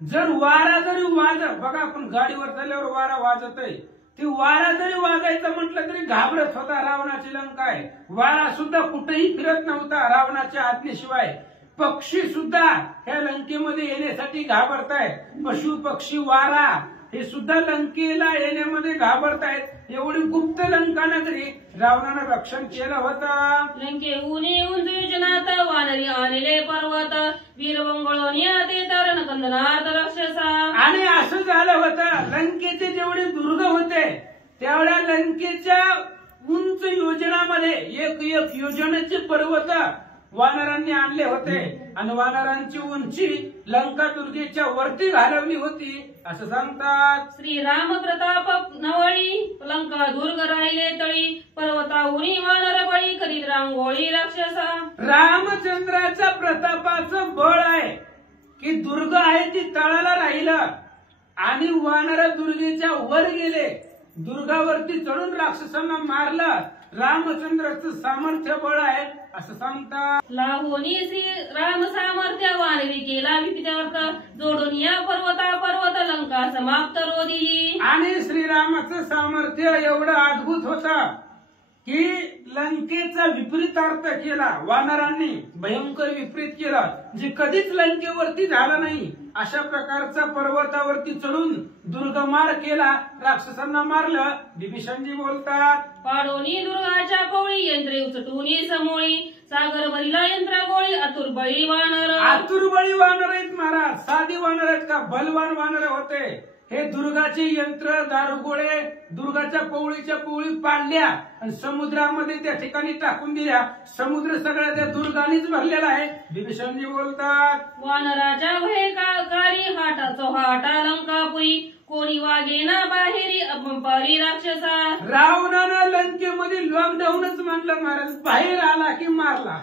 जर वारा जरी बघा आपण गाडीवर चालल्यावर वारा वाजतय, ती वारा जरी वाजायचं म्हटलं तरी घाबरत होता. रावणाची लंका आहे, वारा सुद्धा कुठेही फिरत नव्हता रावणाच्या आज्ञेशिवाय. पक्षी सुद्धा ह्या लंकेमध्ये येण्यासाठी घाबरतायत, पशु पक्षी वारा हे सुद्धा लंकेला येण्यामध्ये घाबरतायत. एवढी गुप्त लंका नगरी रावणानं रक्षण केलं होतं. लंके उनी उंच योजनात वानरी आलेले पर्वत वीरवंगळोनी ते तरण कंदनात राक्षसा. आणि असं झालं होतं, लंकेचे जेवढे दुर्ग होते तेवढ्या लंकेच्या उंच योजनामध्ये एक एक योजनेचे पर्वत वानरांनी आणले होते आणि वानरांची उंची लंका दुर्गेच्या वरती घालवली होती असं सांगतात. श्रीराम प्रताप नवळी लंका दुर्ग राहिले तळी पर्वताहुनी वानर बळी करीत रांगोळी राक्षसा. रामचंद्राच्या प्रतापाचं बळ आहे की दुर्ग आहे ती तळाला राहिलं आणि वानर दुर्गेच्या वर गेले, दुर्गावरती चढून राक्षसांना मारलं. रामचंद्राचं सामर्थ्य बळ आहे असं सांगतात. लाहोनी श्री राम सामर्थ्य वानरी केला विपित्यार्थ जोडून या पर्वत लंका समाप्त रोधी. आणि श्रीरामाचं सामर्थ्य एवढं अद्भुत होतं की लंकेचा विपरीतार्थ केला वानरांनी, भयंकर विपरीत केला जे कधीच लंकेवरती झाला नाही. अशा प्रकारचा पर्वतावरती चढून दुर्गमार केला, राक्षसांना मारलं. विभीषणजी बोलतात. पाडोनी दुर्गाच्या पोळी यंत्रे उचटूनी समोळी सागर भरिला यंत्र गोळी आतुर बळी वानर. आतुर बळी वानर आहेत महाराज, साधी वानर आहेत का, बलवान वानर होते. हे दुर्गाचे यंत्र दारुगोळे दुर्गाच्या पोळीच्या पोळी पाडल्या आणि समुद्रामध्ये त्या ठिकाणी टाकून दिल्या. समुद्र सगळ्या त्या दुर्गानेच भरलेला आहे. विभीषणजी बोलतात. वानराच्या भयकारी हाटा चौहाटा लंकापुरी कोणी वागेना बाहेरी अपंपारी राक्षसा. रावणानं लंकेमध्ये लॉकडाऊनच मानलं महाराज, बाहेर आला की मारला,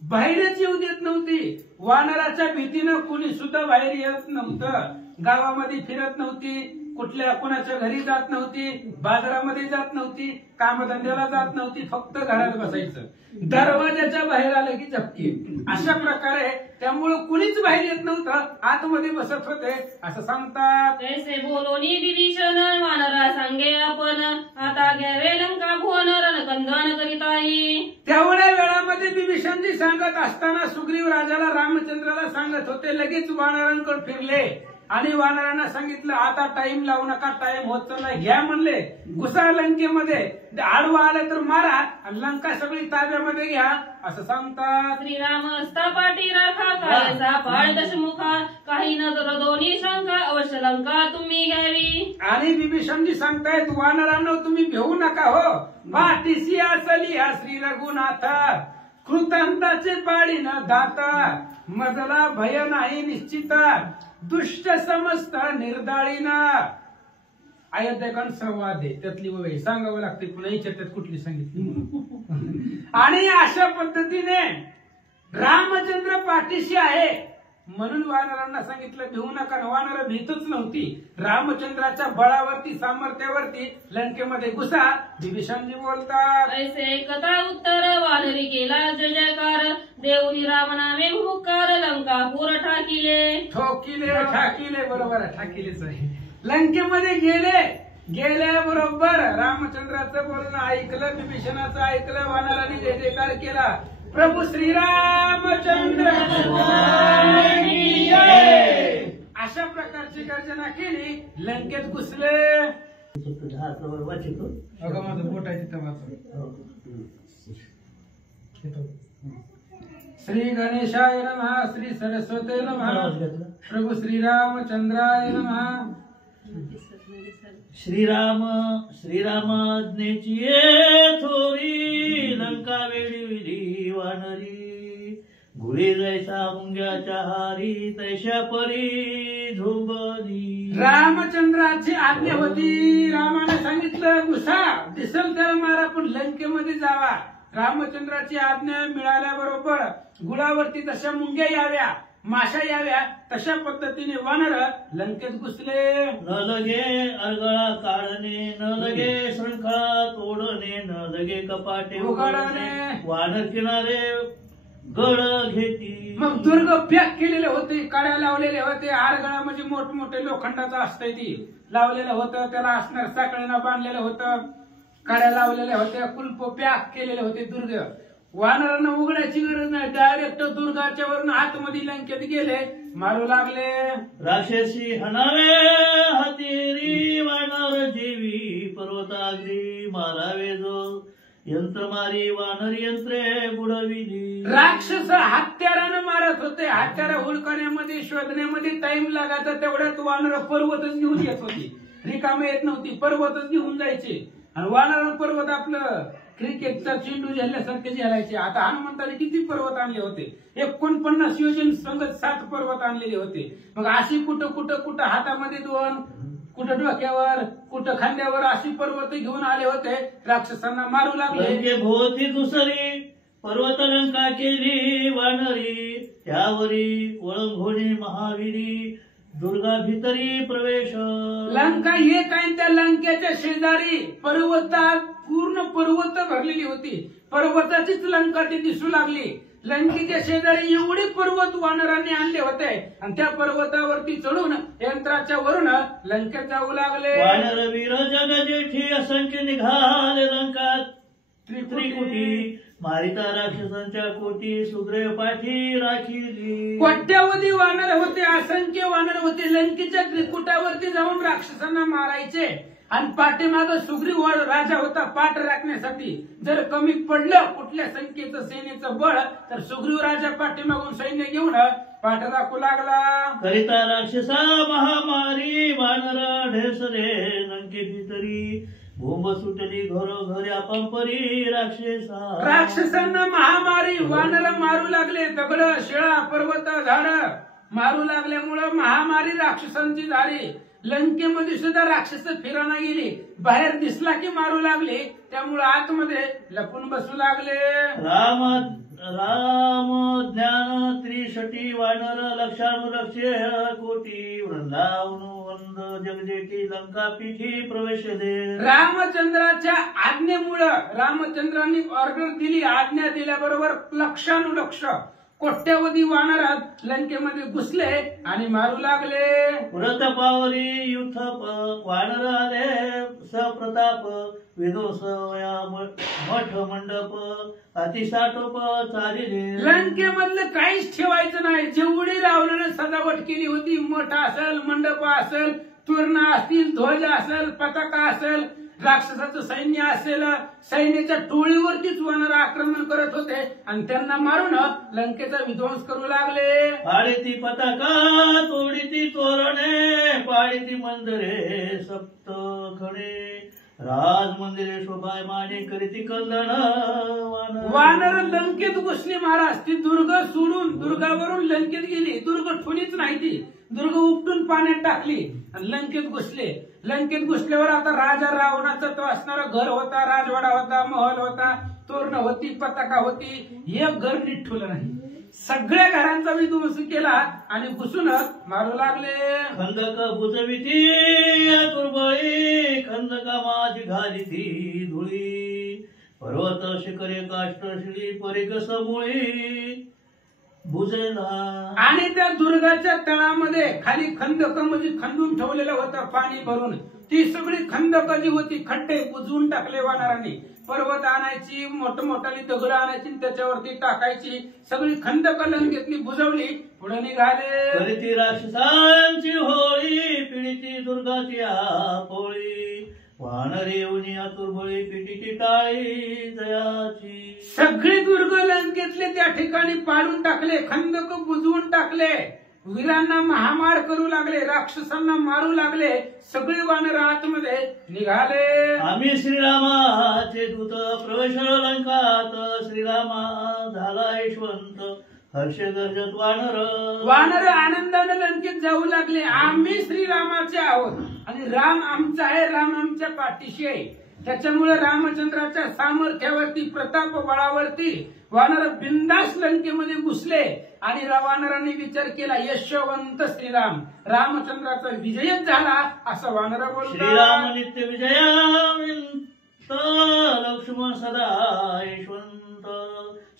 बाहेरच येऊ देत नव्हती. वानराच्या भीतीनं कुणी सुद्धा बाहेर येत नव्हतं, गावामध्ये फिरत नव्हती, कुठल्या कुणाच्या घरी जात नव्हती, बाजारामध्ये जात नव्हती, कामधंद्याला जात नव्हती, फक्त घरात बसायचं. दरवाजाच्या बाहेर आलं की झपकी. अशा प्रकारे त्यामुळे कुणीच बाहेर येत नव्हतं, आतमध्ये बसत होते असं सांगतात. तैसे बोलोनी विभीषण वानरा सांगे आपण आता घ्यावे लंका भुवन रणकंदन करीताई. तेवढ्या वेळामध्ये विभीषणजी सांगत असताना सुग्रीव राजाला रामचंद्राला सांगत होते. लगेच वानरांकडे फिरले आणि वानरांना सांगितलं आता टाइम लावू नका, टाइम होत चाललाय, घ्या म्हणले घुसा लंकेमध्ये, आडवा आलं तर मारा आणि लंका सगळी ताब्यामध्ये घ्या असं सांगतात. श्रीराम असता पाठी राखा कायसा पाळ दशमुखा काही न तर दोन्ही शंका अवश्य लंका तुम्ही घ्यावी. आणि विभीषणजी सांगतायत वानरांनो तुम्ही घेऊ नका हो, पाठीशी असली हा श्री रघुनाथ कृतांताचे पाळी न दाता मजला भय नाही निश्चित दुष्ट समस्त निर्दाळीना. अयोध्येकन संवाद आहे त्यातली वय सांगावं लागते, पुन्हा त्यात कुठली सांगितली. आणि अशा पद्धतीने रामचंद्र पाठीशी आहे म्हणून वानरांना सांगितलं भिवू नका. वानर भीतच नव्हती, रामचंद्राच्या बळावरती सामर्थ्यावरती लंकेमध्ये घुसा. विभीषणजी बोलतात. ऐसे कथा उत्तर वानरी केला जय जयकार देऊनी राम नामे हुकार लंकापूर ठाकिले. ठोकिले ठाकिले, बरोबर आहे, ठाकिलेच आहे. लंकेमध्ये गेल्याबरोबर रामचंद्राचं बोलणं ऐकलं, विभीषणाचं ऐकलं, वानरांनी जय जयकार केला. प्रभू श्रीरामचंद्र अशा प्रकारची गर्जना केली, लंकेत घुसले. अगं माझं बोट आहे तिथं वाचलं. श्री गणेशाय नमः, श्री सरस्वती नमः, प्रभु श्रीरामचंद्राय नमः. श्रीरामाज्ञेची थोरी लंका वेळी वानरी गुळे जैसा मुंग्याच्या हारी तैशा परी झोंबली. रामचंद्राची आज्ञा होती. रामाने सांगितलं घुसा दिसल त्याला मारा पण लंकेमध्ये जावा. रामचंद्राची आज्ञा मिळाल्याबरोबर गुळावरती तशा मुंग्या याव्या, माशा याव्या, तशा पद्धतीने वानर लंकेत घुसले. न लगे अरगळा काढणे, न लगे शृंखला तोडणे, न लगे कपाटे उघडणे, वानर किनारे गड घेती. मग दुर्ग पॅक केलेले होते, काड्या लावलेले होते. आरगळा म्हणजे मोठमोठे लोखंडाचं असतंय ती लावलेलं होतं, त्याला असणार साखळीनं बांधलेलं होतं, काड्या लावलेल्या होत्या, कुलप पॅक केलेले होते. दुर्ग वानरांना उघडायची गरज नाही, डायरेक्ट दुर्गाच्या वरून आतमध्ये लंकेत गेले, मारू लागले. राक्षसी हनावे हातेरी वानर जीवी पर्वताग्री मारावे जो यंत्र मारी वानर यंत्रे बुडविली. राक्षस हत्यारानं मारत होते. हत्यारा हुडकण्यामध्ये शोधण्यामध्ये टाइम लागायचा, तेवढ्यात वानर पर्वतच घेऊन येत होती. रिकामे येत नव्हती, पर्वतच घेऊन जायचे. आणि वानर पर्वत आपलं क्रिकेटचा चेंडू झेलल्यासारखे झेलायचे. आता हनुमंताने किती पर्वत आणले होते? 49 योजन संगत 7 पर्वत आणलेले होते. मग अशी कुठं कुठं कुठं हातामध्ये 2, कुठं डोक्यावर, कुठं खांद्यावर अशी पर्वत घेऊन आले होते. राक्षसांना मारू लागले. लंके भोवती दुसरी पर्वत लंका केली वानरी, त्यावरी वळंघोणी महावीरी दुर्गा भितरी प्रवेश. लंका एक आहे, त्या लंकेच्या शेजारी पर्वतात पूर्ण पर्वत भरलेली होती. पर्वताचीच लंका ती दिसू लागली. लंकेच्या शेजारी एवढे पर्वत वानरांनी आणले होते आणि त्या पर्वतावरती चढून यंत्राच्या वरून लंकेत जाऊ लागले. वानर वीर जग जेठी असंख्य निघाले लंकात त्रिकुटी मारिता राक्षसांच्या कोटी सुग्रीव पाठी राखिली. कोट्यावधी वानर होते, असंख्य वानर होते. लंकेच्या त्रिकुटावरती जाऊन राक्षसांना मारायचे आणि पाठीमाग सुग्रीव राजा होता पाठ राखण्यासाठी. जर कमी पडलं कुठल्या संख्येचं सेनेचं बळ तर सुग्रीव राजा पाठीमागून सैन्य घेऊन पाठ राखू लागला. करिता राक्षसा महामारी वानर ढेसरे लंके भितरी भूम सुटली घरोघऱ्या पंपरी राक्षसा. राक्षसांना महामारी वानर मारू लागले. दगड, शिळा, पर्वत, झाड मारू लागल्यामुळं महामारी राक्षसांची झाली. लंकेमध्ये सुद्धा राक्षस फिरायला गेली, बाहेर दिसला की मारू लागले. त्यामुळे आतमध्ये लपून बसू लागले. राम ज्ञान त्रिशटी वानर लक्षानुलक्षे कोटी वृंदावन वंद जगजेटी लंका पीठी प्रवेश दे. रामचंद्राच्या आज्ञेमुळं रामचंद्रांनी ऑर्डर दिली, आज्ञा दिल्याबरोबर लक्षानुलक्ष कोट्यावधी वानर लंकेमध्ये घुसले आणि मारू लागले. व्रत पावली युथ वानर आले सप्रताप विदोष मठ मंडप अतिसाटोप चालिले. लंकेमधलं काहीच ठेवायचं नाही. जेवढी रावणाने सजावट केली होती, मठ असेल, मंडप असेल, तोरणं असतील, ध्वज असेल, पताका असेल, राक्षसाचं सैन्य असेल, सैन्याच्या टोळीवरतीच वानर आक्रमण करत होते आणि त्यांना मारून लंकेचा विध्वंस करू लागले. पाळीती पताका तोडीती तोरणे पाळीती मंदिरे सप्त खणे राज मंदिरे शोभायमाने करीती कंदन. वानर लंकेत घुसली महाराज. ती दुर्ग सोडून दुर्गावरून लंकेत गेली. दुर्ग ठोलीच नाही, ती दुर्ग उपटून पाण्यात टाकली आणि लंकेत घुसले. लंकेत घुसल्यावर आता राजा रावणाचा तो असणारा घर होता, राजवाडा होता, महल होता, तोरण होती, पताका होती. एक घर नीट ठेवलं नाही. सगळ्या घरांचा विध्वंस केला आणि घुसून मारू लागले. खंदक बुजविती दुर्बळी खंदका माझी घाली ती धुळी पर्वत शिखरे काष्ट शिळी परिकस मुळी बुजेला. आणि त्या दुर्गाच्या तळामध्ये खाली खंदक म्हणजे खंदून ठेवलेलं होतं पाणी भरून. ती सगळी खंदक जी होती, खड्डे बुजवून टाकले वानरांनी. पर्वत आणायची, मोठमोठाली दगड आणायची, त्याच्यावरती टाकायची. सगळी खंदक लंकेतली बुजवली, पुढे निघाले. करीती राक्षसांची होळी पिढीती दुर्गाची पोळी वानर येऊन आतुरबळी पिटीची टाळी जयाची. सगळी दुर्ग लंकेत लंकेतले त्या ठिकाणी पाडून टाकले, खंदक बुजवून टाकले, वीरांना महामार करू लागले, राक्षसांना मारू लागले. सगळे वानर आतमध्ये निघाले. आम्ही श्रीरामाचे दूत प्रवेश लंकात, श्रीरामा झाला यशवंत, हर्ष गर्जत वानर आनंदाने लंकेत जाऊ लागले. आम्ही श्रीरामाचे आहोत आणि राम आमचा आहे, राम आमच्या पाठीशी आहे. त्याच्यामुळे रामचंद्राच्या सामर्थ्यावरती, प्रताप बळावरती वानर बिंदास लंकेमध्ये घुसले आणि वानरांनी विचार केला, यशवंत श्रीराम, रामचंद्राचा विजयच झाला असं वानर बोलतात. श्रीराम नित्य विजयाविंत, लक्ष्मण सदा यशवंत,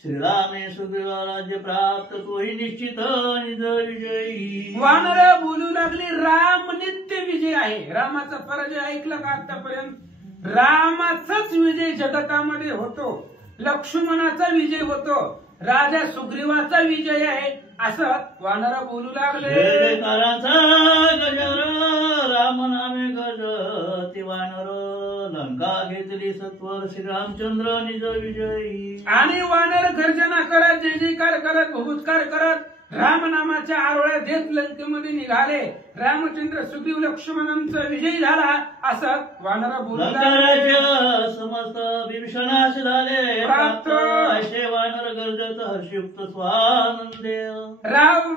श्रीरामे सुग्रीवा राज्य प्राप्त, तोही निश्चित निज विजयी. वानर बोलू लागले, राम नित्य विजय आहे. रामाचा पराजय ऐकला का आतापर्यंत? रामाचाच विजय जगतामध्ये होतो, लक्ष्मणाचा विजय होतो, राजा सुग्रीवाचा विजय आहे असं वानर बोलू लागले. जयकाराचा गजर, राम नामे गज, ते वानर लंका घेतली सत्वर, श्रीरामचंद्र निज विजयी. आणि वानर गर्जना करत, जय जयकार करत, भूतकार करत, राम नामाच्या आरोळ्या देत लंकेमध्ये निघाले. रामचंद्र सुग्रीव लक्ष्मणांचा विजय झाला असं वानर बोलू लागले. समस्त विभीषणास झाले प्राप्त, असे वानर गर्जत हर्षयुक्त स्वानंदे.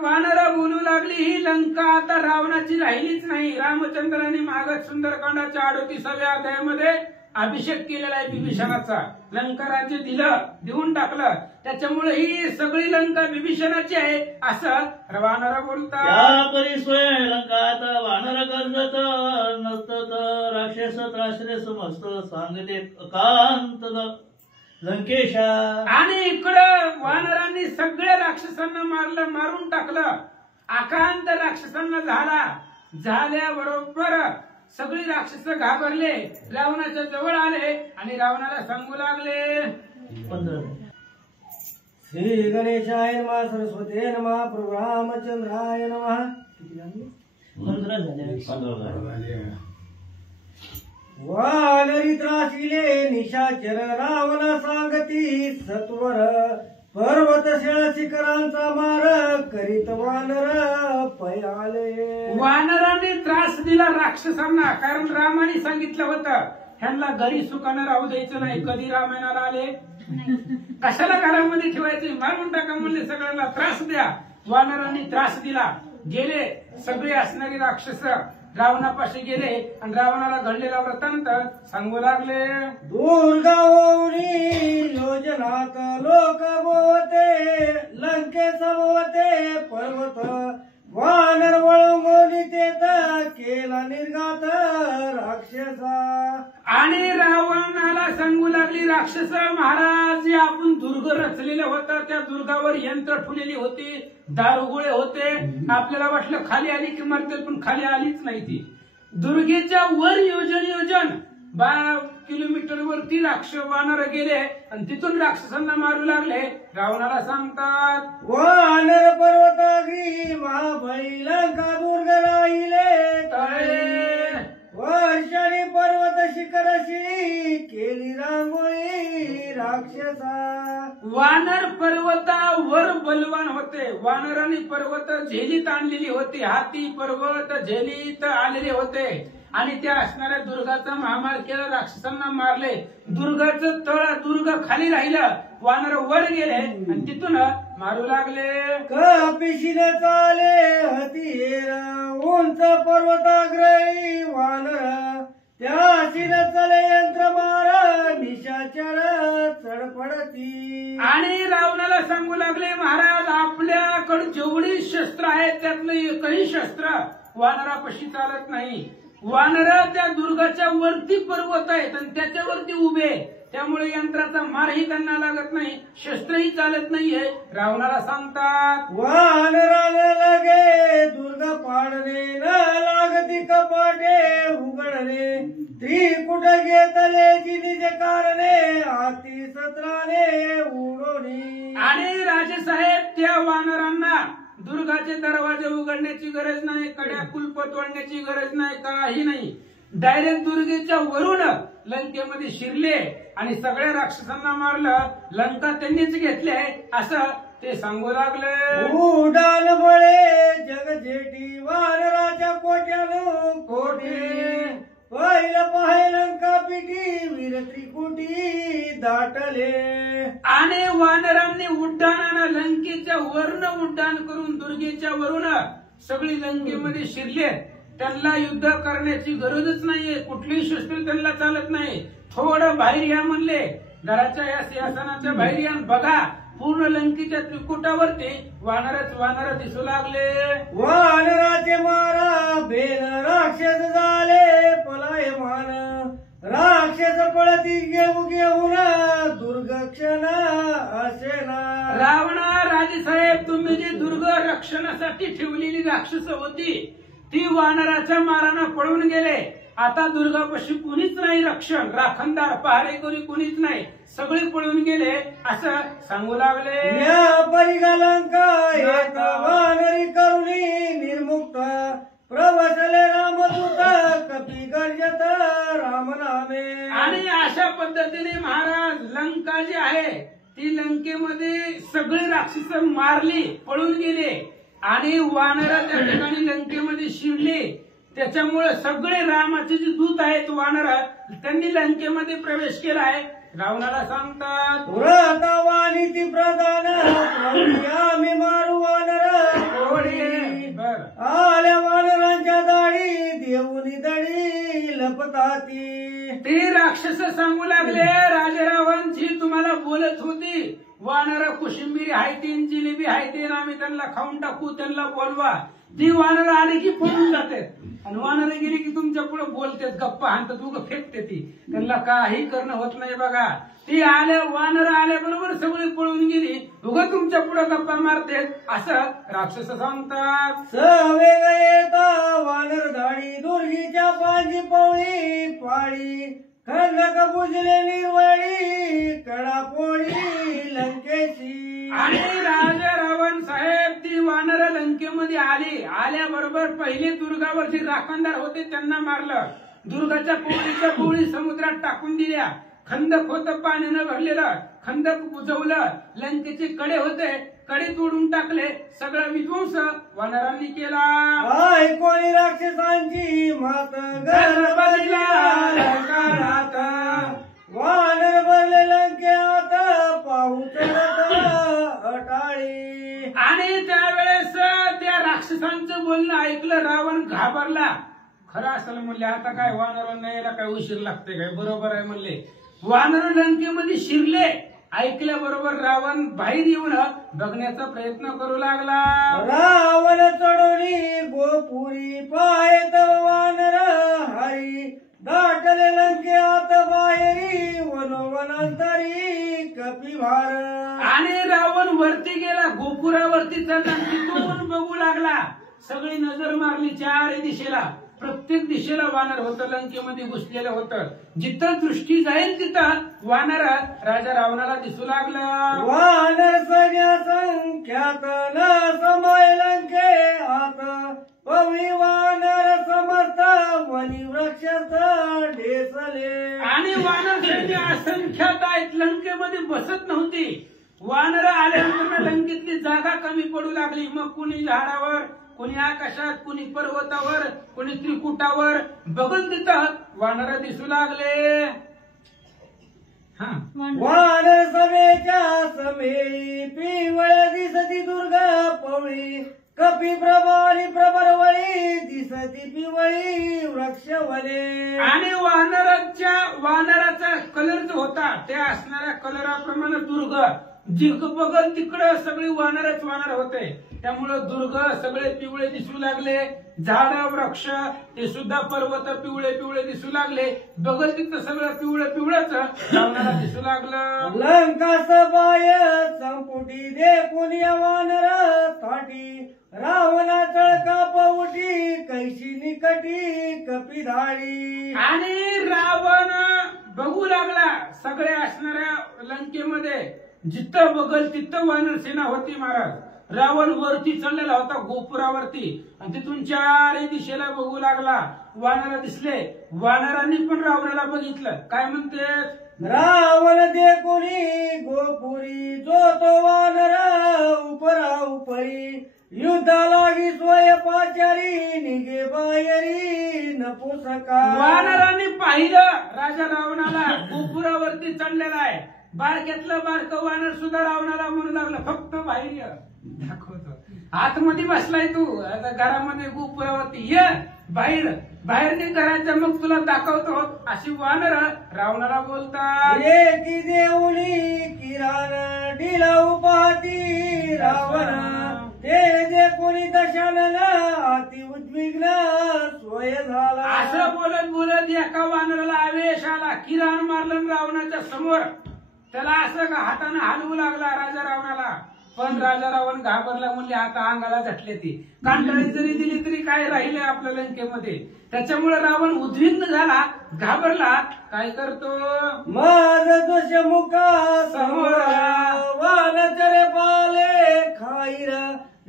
वानर बोलू लागली, ही लंका आता रावणाची राहिलीच नाही. रामचंद्रांनी मागत सुंदरकांडाच्या 38व्या अध्यायामध्ये अभिषेक केलेला आहे विभीषणाचा. लंका राज्य देऊन टाकलं, त्याच्यामुळे ही सगळी लंका विभीषणाची आहे असं वानर बोलतात. या परिस्वय लंकात वानर गर्जत, नसत राक्षस त्रासले समस्त, सांगते अकांत लंकेशा. आणि इकडं वानरांनी सगळ्या राक्षसांना मारून टाकलं. आकांत राक्षसांना झाल्याबरोबर सगळी राक्षस घाबरले, रावणाच्या जवळ आले आणि रावणाला सांगू लागले. श्री गणेशाय नमः, सरस्वती नमः, प्रभु रामचंद्राय नमः. 15 झाले. वानरी त्रासिले निशाचर, रावण सांगती सत्वर, पर्वत शिखरांचा मार करीत वानर पयाले. वानरांनी त्रास दिला राक्षसांना, कारण रामाने सांगितलं होतं ह्यांना घरी सुखानं राहू द्यायचं नाही. कधी रामायणाला आले, कशाला घरामध्ये ठेवायचे, मारून टाका म्हणले, सगळ्यांना त्रास द्या. वानरांनी त्रास दिला. गेले सगळे असणारे राक्षस रावणापाशी गेले आणि रावणाला घडलेला वृत्तांत सांगू लागले. दुर्गावरी योजनात लोक बोते, लंके समोते पर्वत, वानर वळंगोली तेत केला निर्घात राक्षसा. आणि रावणाला सांगू लागली, राक्षस महाराज, जे आपण दुर्ग रचलेलं होतं त्या दुर्गावर यंत्र ठेवलेली होती, दारुगोळे होते. आपल्याला वाटलं खाली आली की मरतील, पण खाली आलीच नाही ती. दुर्गेच्या वर योजन 12 किलोमीटर वरती वानर गेले आणि तिथून राक्षसांना मारू लागले. रावणाला सांगतात, वानर पर्वताग्री महाबळी लंका दुर्ग राहिले तळे, वर्षाने पर्वत शिखरशी केली रांगोळी राक्षसा. वानर पर्वतावर बलवान होते. वानरांनी पर्वत झेलीत आणलेली होती, हाती पर्वत झेलीत आलेले होते आणि त्या असणाऱ्या दुर्गाचा महामार केला, राक्षसांना मारले. दुर्गाचं दुर्ग खाली राहिलं, वानर वर गेले आणि तिथून मारू लागले. कपिशीने चाले हतीर, उंच पर्वताग्रही वानर, त्याशीन चले यंत्र मार, निशाचर चढपडती. आणि रावणाला सांगू लागले, महाराज, आपल्याकडे जेवढी शस्त्र आहेत त्यातलं एकही शस्त्र वानरापाशी चालत नाही. वानर त्या दुर्गाच्या वरती पर्वत आहेत आणि त्याच्यावरती उभे, त्यामुळे यंत्राचा मारही त्यांना लागत नाही, शस्त्रही चालत नाहीये. रावणाला सांगतात, वानराला लागे दुर्ग पाडणे, न लागती कपाटे उघडणे, त्रिकुट घेतले निज कारणे, हाती सत्राने उडवणे. आणि राजेसाहेब, त्या वानरांना दुर्गाचे दरवाजे उघडण्याची गरज नाही, कड्या कुलप तोडण्याची गरज नाही, काही नाही. डायरेक्ट दुर्गेच्या वरून लंकेमध्ये शिरले आणि सगळ्या राक्षसांना मारलं. लंका त्यांनीच घेतली असं ते सांगू लागले. उडाल बळे जग जेठी वानराच्या कोट्यानं कोटी पहिलं पाहे लंका पिटी वीर त्रिकुटी दाटले. आणि वानरांनी उड्डाणानं लंकेच्या वरून उड्डाण करून दुर्गेच्या वरून सगळी लंकेमध्ये शिरले. त्यांना युद्ध करण्याची गरजच नाहीये, कुठलीही शस्त्र त्यांना चालत नाही. थोडं बाहेर या म्हणले, घराच्या या सिंहासनाच्या बाहेर या, बघा पूर्ण लंकेच्या त्रिकुटावरती वानर दिसू लागले. वानराचे मारा बेन राक्षस झाले पलायमान राक्षस पळती घेऊन दुर्ग क्षण असेना. रावणा राजेसाहेब, तुम्ही जी दुर्ग रक्षणासाठी ठेवलेली राक्षस होती ती वानराच्या मारानं पळून गेले. आता दुर्गापाशी कुणीच नाही, रक्षण राखणदार पहारेकरी कुणीच नाही, सगळे पळून गेले असं सांगू लागले. या परिगालंका एक वानरी करुणी निर्मुक्त प्रवसले रामदूत कपी गर्जत राम नामे. आणि अशा पद्धतीने महाराज लंका जी आहे ती लंकेमध्ये सगळे राक्षस मारली, पळून गेले आणि वानर त्या ठिकाणी लंकेमध्ये शिरले. त्याच्यामुळे सगळे रामाचे जे दूत आहेत वानर त्यांनी लंकेमध्ये प्रवेश केलाय. रावणाला सांगतात, व्रतवाणी ती प्रधान आम्ही मारू वानर आल्या वानरांच्या दाढी देऊनी दडी लपताती. ते राक्षस सांगू लागले, राजारावांची तुम्हाला बोलत होती वानर कुशिंबिरी हायतीन जिलेबी हायतीन, आम्ही त्यांना खाऊन टाकू, त्यांना बोलवा. ती वानर आली की पळून जातात आणि वानर गेली की तुमच्या पुढे बोलतात, गप्पा हाणतात, उगं फेकते ती, त्यांना काही करणं होत नाही. बघा ती आल्या वानर आल्याबरोबर सगळी पळून गेली, उगं तुमच्या पुढे गप्पा मारते असं राक्षस सांगतात. सवेग येता वानर धाडी दुर्गीच्या पांजी पवळी पाळी खंडक बुजले निर्वळी कडा पोळी लंकेची. आणि राजा रावण साहेब ती वानर लंकेमध्ये आली, आल्याबरोबर पहिले दुर्गावरची राखणदार होते त्यांना मारलं. दुर्गाच्या पोळीच्या पोळी समुद्रात टाकून दिल्या. खंदक होतं पाण्यानं भरलेलं, खंदक बुजवलं. लंकेचे कडे होते, कडे तोडून टाकले. सगळा विध्वंस वानरांनी केला. कोणी राक्षसांची मात गर्भला लंकारात वानर भरले लंकेत पाहून अटाळी. आणि त्यावेळेस त्या राक्षसांचं बोलणं ऐकलं रावण घाबरला. खरं असेल म्हणले, आता काय वानरांना यायला काय उशीर लागते काय, बरोबर आहे म्हणले. वानर लंकेमध्ये शिरले. ऐकल्याबरोबर रावण बाहेर येऊन बघण्याचा प्रयत्न करू लागला. रावण चढवली गोपुरी पायत वानर हरी दाटले लंकेत बाहेरी वनवनांतरी कपिभार. आणि रावण वरती गेला, गोपुरावरती चढला, तिथून बघू लागला. सगळी नजर मारली चारही दिशेला, प्रत्येक दिशेला वानर होतं, लंकेमध्ये घुसलेलं होतं. जिथं दृष्टी जाईल तिथं वानर राजा रावणाला दिसू लागलं. वानर सगळ्या संख्यात न समय लंके आत पवळी वानर समस्त वनी वृक्षात ढेसले. आणि वानर सैन्य असंख्यात आहेत, लंकेमध्ये बसत नव्हती. वानर आल्यानंतर लंकेतली जागा कमी पडू लागली. मग कुणी झाडावर, कुणी आकाशात, कुणी पर्वतावर, कुणी त्रिकुटावर, बघल तिथं वानर दिसू लागले. वानर समेच्या समेळी पिवळ दिसती दुर्गा पवळी कपी प्रभारी प्रबरवळी दिसती पिवळी वृक्षवने. आणि वानराचा कलर जो होता त्या असणाऱ्या कलराप्रमाणे दुर्ग जिग बघल तिकडं सगळे वानरच वानर होते. त्यामुळं दुर्ग सगळे पिवळे दिसू लागले. झाड वृक्ष ते सुद्धा पर्वत पिवळे पिवळे दिसू लागले. बघल तिथं सगळं पिवळं पिवळंच रावणाला दिसू लागलं. लंका सबाय संपुटी देखून या वानर ताटी रावणा चळका पवटी कैशी निकटी कपी धाडी. आणि रावण बघू लागला सगळे असणाऱ्या लंकेमध्ये जिथं बघल तिथं वानर सेना होती महाराज. रावण वरती चढलेला होता गोपुरावरती आणि तिथून चारही दिशेला बघू लागला. वानर दिसले. वानरांनी पण रावणाला बघितलं. काय म्हणते? रावण दे कोणी गोपुरी जो तो वानर उपरा उपरी युद्धा लागी स्वय पाचारी निघे बाहेरी नपुसका. वानरांनी पाहिलं राजा रावणाला गोपुरावरती चढलेला आहे. बारक्यातलं बारकं वानर सुद्धा रावणाला म्हणू लागलं फक्त बाहेर ये. दाखवतो आतमध्ये बसलाय तू आता घरामध्ये गोपुरावरती ये बाहेर बाहेर नाही करायचं मग तुला दाखवतो. अशी वानर रावणाला बोलतात. एकी देऊनी किराण डिला उपाती रावण ते जे कोणी दशानन अति उद्विग्न सोय झाला. असं बोलत बोलत एका वानराला आवेश आला. किराण मारलं रावणाच्या समोर. त्याला असं का हाताने हलवू लागला राजा रावणाला. पण राजा रावण घाबरला. म्हणले आता अंगाला झटले ती कांटाळी जरी दिली तरी काय राहिले आपल्या लंकेमध्ये. त्याच्यामुळे रावण उद्विग्न झाला घाबरला. काय करतो? माझ दुष्मुखा समोर वानचरे पाले खाईर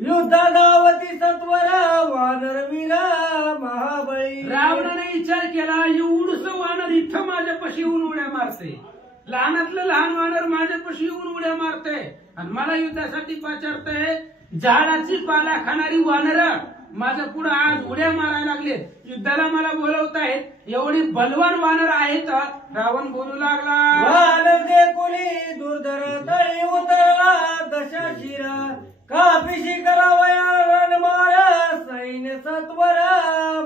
युद्धा धावती सत्वर वानर वीरा महाबळी. रावणाने विचार केला एवढस वानर इथं माझ्यापाशी येऊन उड्या मारते. लहानातलं लहान वानर माझ्यापाशी येऊन उड्या मारते आणि मला युद्धासाठी पाचारतय. झाडाची पाला खाणारी वानर माझ्या पुढे आज उड्या मारायला लागले. युद्धाला मला बोलवतायत. एवढी बलवान वानर आहेत. रावण बोलू लागला. वानर दे कोणी दुर्धर तळी उतरला दशा शिर कापिशी करावया रणमार सैन्य सत्वर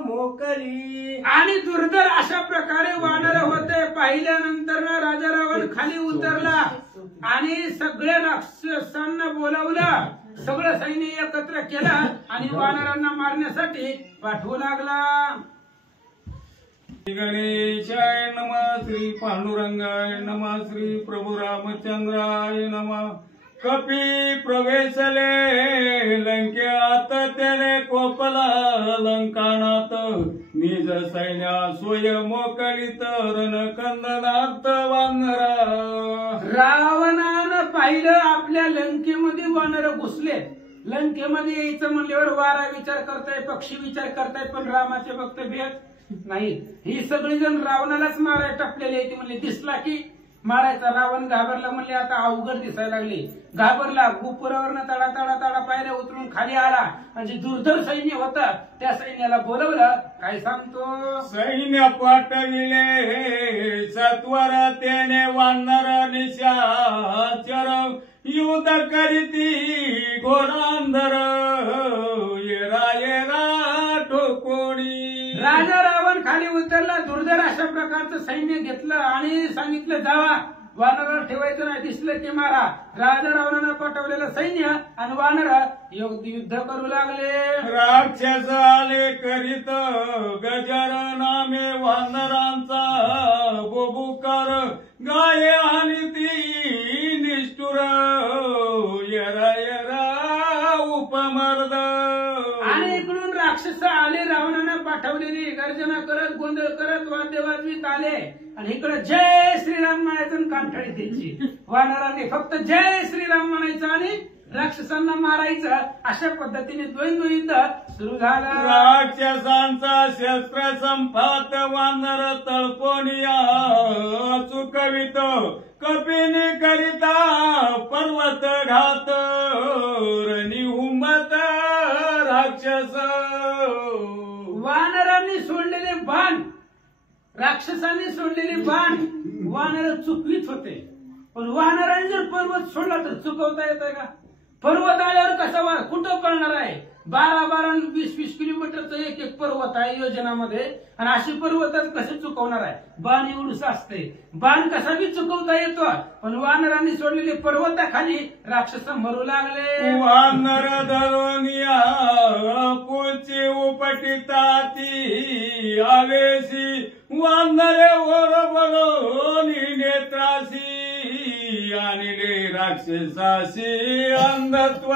मोकली. आणि दुर्धर अशा प्रकारे वानर होते. पाहिल्यानंतर राजा रावण खाली उतरला आणि सगळ्या राक्षसांना बोलावलं. सगळं सैन्य एकत्र केलं आणि वानरांना मारण्यासाठी पाठवू लागला. गणेशाय नमः. श्री पांडुरंगाय नमः. श्री प्रभू रामचंद्राय नमः. कपी प्रवेशले लंक्यात त्याने कोपला लंकानात निज सैन्या सोय मोकळीत रणकंदनात वानरा. रावणानं पाहिलं आपल्या लंकेमध्ये वानर घुसले. लंकेमध्ये यायचं म्हणल्यावर वारा विचार करताय पक्षी विचार करताय पण रामाचे भक्त भेट नाही. ही सगळी जण रावणालाच मारायला टपलेली आहे. ती म्हणले दिसला की मारायचा. रावण घाबरला. म्हणले आता अवघड दिसायला लागली. घाबरला. गोपुरावरनं तडा तडा तडा पायऱ्या उतरून खाली आला आणि जे दुर्धर सैन्य होतं त्या सैन्याला बोलवलं. काय सांगतो? सैन्य पाठविले सत्वर त्याने वानर निशाचर युद्ध करीती घोरांधर येरा येरा ठोकोणी. राजा रावण खाली उतरला. दुर्धर अशा प्रकारचं सैन्य घेतलं आणि सांगितलं जावा वानराला ठेवायचं नाही. दिसलं की मारा. राजा रावणानं पाठवलेलं सैन्य आणि वानर युद्ध करू लागले. राक्षस आले करीत गजर नामे वानरांचा बोबुकार गाये आणि ती निष्ठुर येरा येरा उपमर्द. आणि इकडून राक्षस आले. रावणानं पाठवलेली गर्जना करत गोंधळ करत वाद्य वाजवीत आले आणि इकडे जय श्रीराम म्हणायचं कांठळी द्यायची. वानरांनी फक्त जय श्रीराम म्हणायचं आणि राक्षसांना मारायचं. अशा पद्धतीने द्वंद्व युद्ध सुरू झालं. राक्षसांचा शस्त्र संपात वानर तळपोनिया चुकवित कपिनी करिता पर्वत घात रणी हुंबत राक्षस. वानरांनी सोडलेले बाण राक्षसांनी सोडलेले बाण वानर चुकवीत होते. पण वानरांनी जर पर्वत सोडला तर चुकवता येतोय का? पर्वत आल्यावर कसा कुठं कळणार आहे? 12-12 20-20 किलोमीटरचं एक एक पर्वत आहे योजनामध्ये आणि अशी पर्वतच कसे चुकवणार आहे? बाण एवढंच असते. बाण कसा बी चुकवता येतो पण वानरांनी सोडलेले पर्वताखाली राक्षस मरू लागले. वानर धरोनिया पुची उपटिताती आवेशी वानरे वर बघोनी नेत्रासी आणले राक्षसाशी अंधत्व.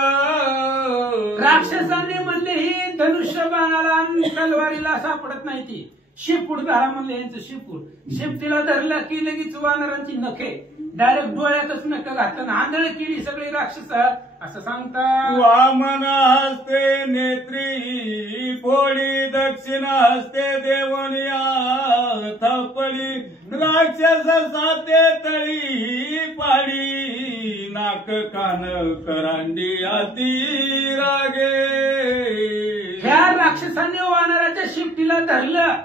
राक्षसांनी म्हणले ही धनुष्य बाणाला आणि तलवारीला सापडत नाही. ती शिपूड धरा म्हणले यांचं शिपूड. शिपटीला धरलं की लगेच वानरांची नखे डायरेक्ट डोळ्यातच नक घातलं, आंधळ केली सगळी राक्षस असं सांगतात. वामन हस्ते नेत्री फोडी, दक्षिण हस्ते देवनिया थपडी, राक्षस साते तळी पाडी, नाक कान करांडी अति रागे. ह्या राक्षसाने वानराच्या शिफ्टीला धरलं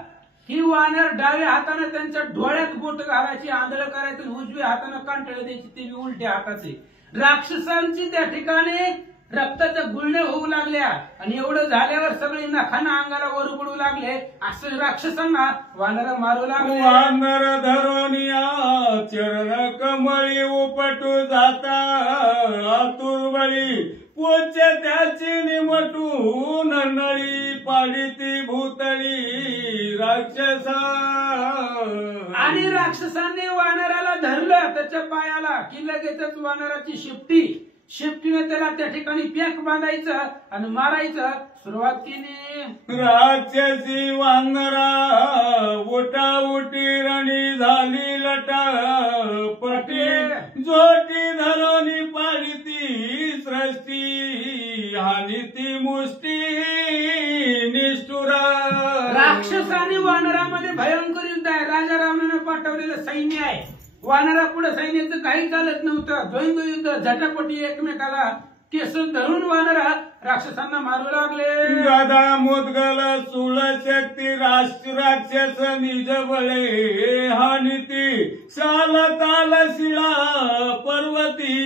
ही वानर डाव्या हाताने त्यांच्या डोळ्यात बोट घालायची, आंधळ करायचं, उजव्या हाताने कांटळ द्यायची, ते उलट्या हाताचे. राक्षसांची त्या ठिकाणी रक्ताच्या गुळण्या होऊ लागल्या आणि एवढं झाल्यावर सगळे नखाना अंगाला वर पडू लागले. असं राक्षसांना वानर मारू लागले. वानर धरोनिया चरण कमळी उपटू जाता, आतुरबळी पोचे त्याची निमटून नळी, पाडिती भूतळी राक्षसा. आणि राक्षसांनी वानराला धरलं त्याच्या पायाला की लगेचच वानराची शिफ्टीने त्याला त्या ठिकाणी पॅक बांधायचं आणि मारायचं सुरुवात केली. राक्षसी वानरा उठा उठी रणी झाली लटा पटी, जोटी धरोनी पाडिती सृष्टी, हानी ती मुष्टी निष्ठुरा. राक्षस आणि वानरामध्ये भयंकर युद्ध आहे. राजा रावणाने पाठवलेलं सैन्य आहे. वानरा पुढे सैन्याचं काही चालत नव्हतं. द्वंद्व युद्ध, झटापटी, एकमेकाला केस धरून वानरा राक्षसांना मारू लागले. गदा मुदगल सुळ शक्ती राक्षस निज बळे, हानिती शाल ताल शिळा पर्वती,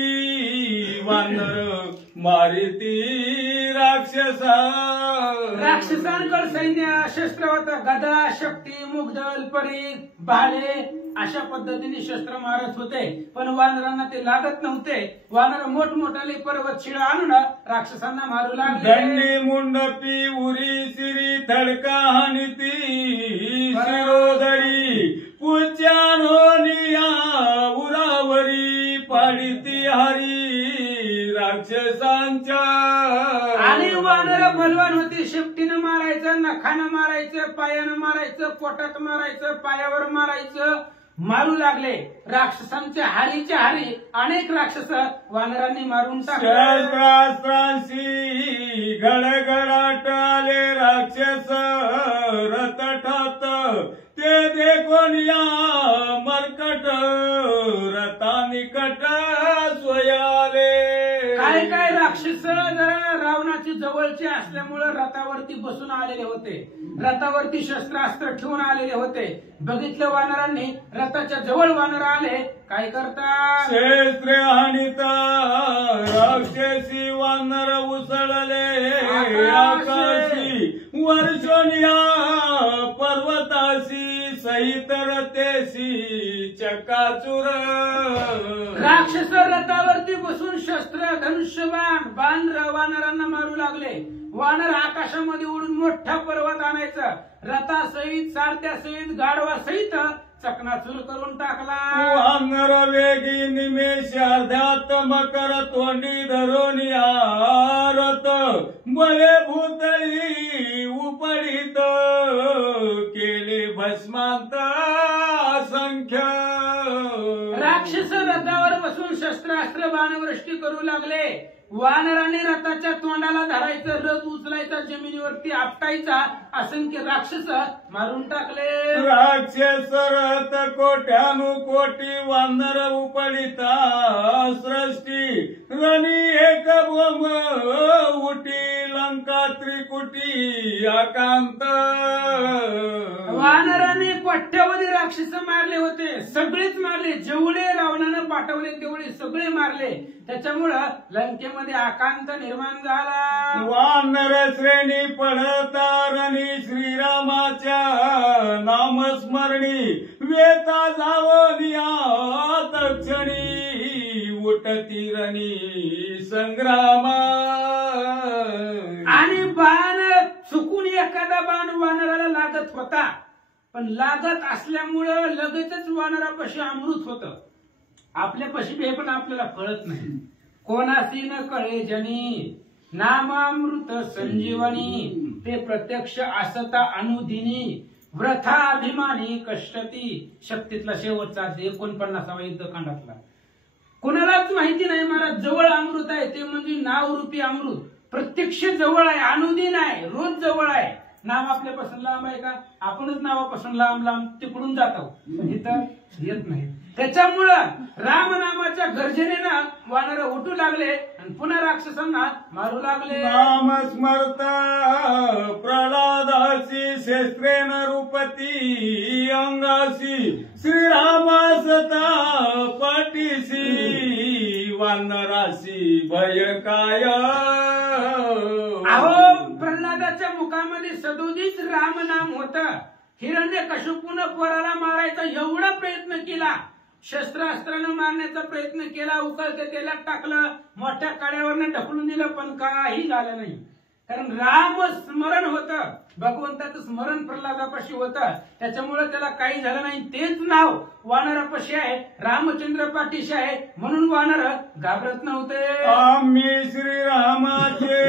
वानर मारिती राक्षसा. राक्षसांकडे सैन्य शस्त्र होतं. गदा, शक्ती, मुगदल, परी, भाले अशा पद्धतीने शस्त्र मारत होते, पण वानरांना ते लागत नव्हते. वानर मोठमोठाले पर्वत शिळा आणून राक्षसांना मारू लागले. दंडी मुंडपी उरी सिरी धडका हानिती शिरोधरी, पुच्यानोनिया उरावरी, पाडिती हरी राक्षसांच्या. आणि वानर बलवान होती. शिफ्टीनं मारायचं, नखानं मारायचं, पायानं मारायचं, पोटात मारायचं, पायावर मारायचं, मारू लागले. राक्षसांच्या हारीच्या हारी अनेक राक्षस वानरांनी मारून टाकले. शस्त्रास्त्रांशी गडगडाट आले राक्षस, रथ ठात ते देखून या मरकट, रथा निकट स्वयाले. काय राक्षस जरा रावणाची जवळचे असल्यामुळे रथावरती बसून आलेले होते. रथावरती शस्त्रास्त्र ठेवून आलेले होते. बघितलं वानरांनी, रथाच्या जवळ वानर आले. काय करतात? शस्त्रे हानिता राक्षसी वानर उसळले आकाशी, वर्षोनिया पर्वताशी, सहित रथेशी चकाचूर. राक्षस रथावरती बसून शस्त्र, धनुष्यबाण, बाण वानरांना मारू लागले. वानर आकाशामध्ये उडून मोठा पर्वत आणायचा, रथासहित, सारथ्यासहित, गाढवासहित चकनाचूर करून टाकला. वानर वेगी निमेष अर्ध्यात मकर तोंडी धरून रथ, बळे भूतळी उपडित, केले भस्मांत असंख्य. राक्षस रथावर बसून शस्त्रास्त्र बाणवृष्टी करू लागले. वानराने रथाच्या तोंडाला धरायचं, रथ उचलायचा, जमिनीवरती आपटायचा, असंख्य राक्षस मारून टाकले. राक्षस रथ कोट्यानुकोटी, वानर उपडिता सृष्टी, रणी एक बोंब उटी, लंका त्रिकुटी आकांत. वानराने कोट्यावधी राक्षस मारले होते, सगळेच मारले. जेवढे रावणानं पाठवले तेवढे सगळे मारले. त्याच्यामुळं लंकेमध्ये आकांत निर्माण झाला. वानर श्रेणी पडता रणी, श्रीरामाच्या नामस्मरणी, वेता जावनिया तक्षणी, उठती रणी संग्रामा. आणि बाण चुकून एखादा बाण वानराला लागत होता, पण लागत असल्यामुळं लगेचच वानरापाशी अमृत होतं. आपल्यापाशी हे पण आपल्याला कळत नाही. कोणासी न कळे जनी, नामामृत संजीवनी, ते प्रत्यक्ष असता अनुदिनी, व्रथा अभिमानी कष्टती. शक्तीतला शेवटचा 49वा युद्धकांडातला. कुणालाच माहिती नाही महाराज जवळ अमृत आहे ते म्हणजे नावरूपी अमृत प्रत्यक्ष जवळ आहे, अनुदिन आहे, रोज जवळ आहे. नाव आपल्यापासून लांब आहे का? आपणच नावापासून लांब लांब तिकडून जातो, इथं येत नाही. त्याच्यामुळं रामनामाच्या गर्जनेनं वानर उठू लागले आणि पुन्हा राक्षसांना मारू लागले. नाम स्मरता प्रल्हादासी शस्त्रेण रूपती अंगासी श्रीरामासता पाठीसी वानरासी भयकाय. अहो प्रल्हादाच्या मुखामध्ये सदोदित रामनाम होता. हिरण्यकश्यपूनं पोराला मारायचा एवढा प्रयत्न केला, शस्त्रास्त्रानं मारण्याचा प्रयत्न केला, उकळते तेलात टाकलं, मोठ्या काड्यावरनं ढकलून दिलं, पण काही झालं नाही. कारण राम स्मरण होतं, भगवंताचं स्मरण प्रल्हादापाशी होतं, त्याच्यामुळे त्याला काही झालं नाही. तेच नाव वानरापाशी आहे, रामचंद्र पाठीशी आहे, म्हणून वानर घाबरत नव्हते. आम्ही श्रीरामाचे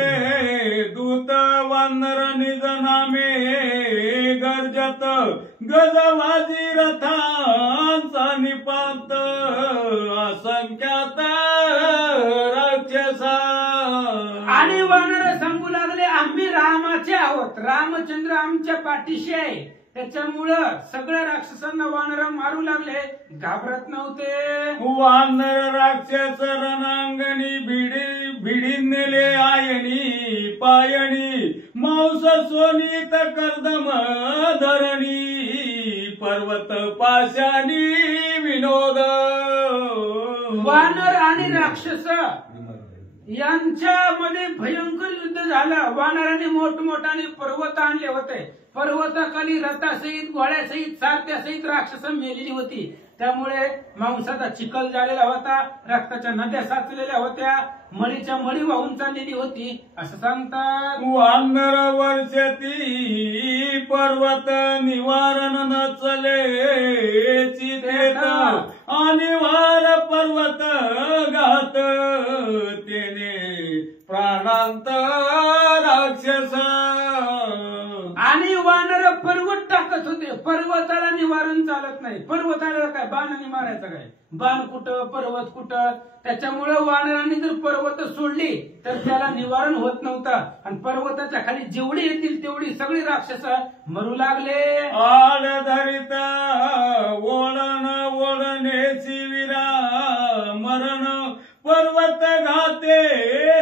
दूत वानर निज नामे गर्जत गजवाजी रथांचा निपात असंख्यात राक्षसा. आणि वानर सांगू लागले आम्ही रामाचे आहोत, रामचंद्र आमच्या पाठीशी आहे. त्याच्यामुळं सगळ्या राक्षसांना वानर मारू लागले, घाबरत नव्हते. वानर राक्षस रणांगणी भिडी नेले आयणी पायणी मांस सोनीत कर्दम धरणी पर्वत पाशानी विनोद. वानर आणि राक्षस यांच्यामध्ये भयंकर युद्ध झालं. वानराने मोठमोठाने पर्वत आणले होते, पर्वताखाली रथासहित घोड्यासहित सारथ्यासहित राक्षस मेलेली होती. त्यामुळे मांसाचा चिखल झालेला होता, रक्ताच्या नद्या साचलेल्या होत्या, मळीच्या मळी वाहून चाललेली होती असं सांगतात. वानर वर्षती पर्वत निवारण नचले चितेत आणि वार पर्वत घात तेने प्राणांत राक्षस. आणि वानर पर्वत टाकत होते, पर्वताला निवारण चालत नाही. पर्वताला काय बाणाने मारायचं काय? बाण कुठं, पर्वत कुठं? त्याच्यामुळे वानरांनी जर पर्वत सोडली तर त्याला निवारण होत नव्हतं आणि पर्वताच्या खाली जेवढी येतील तेवढी सगळी राक्षस मरू लागले. आड धरिता ओढण ओढण्याची विरा मरण पर्वत घाते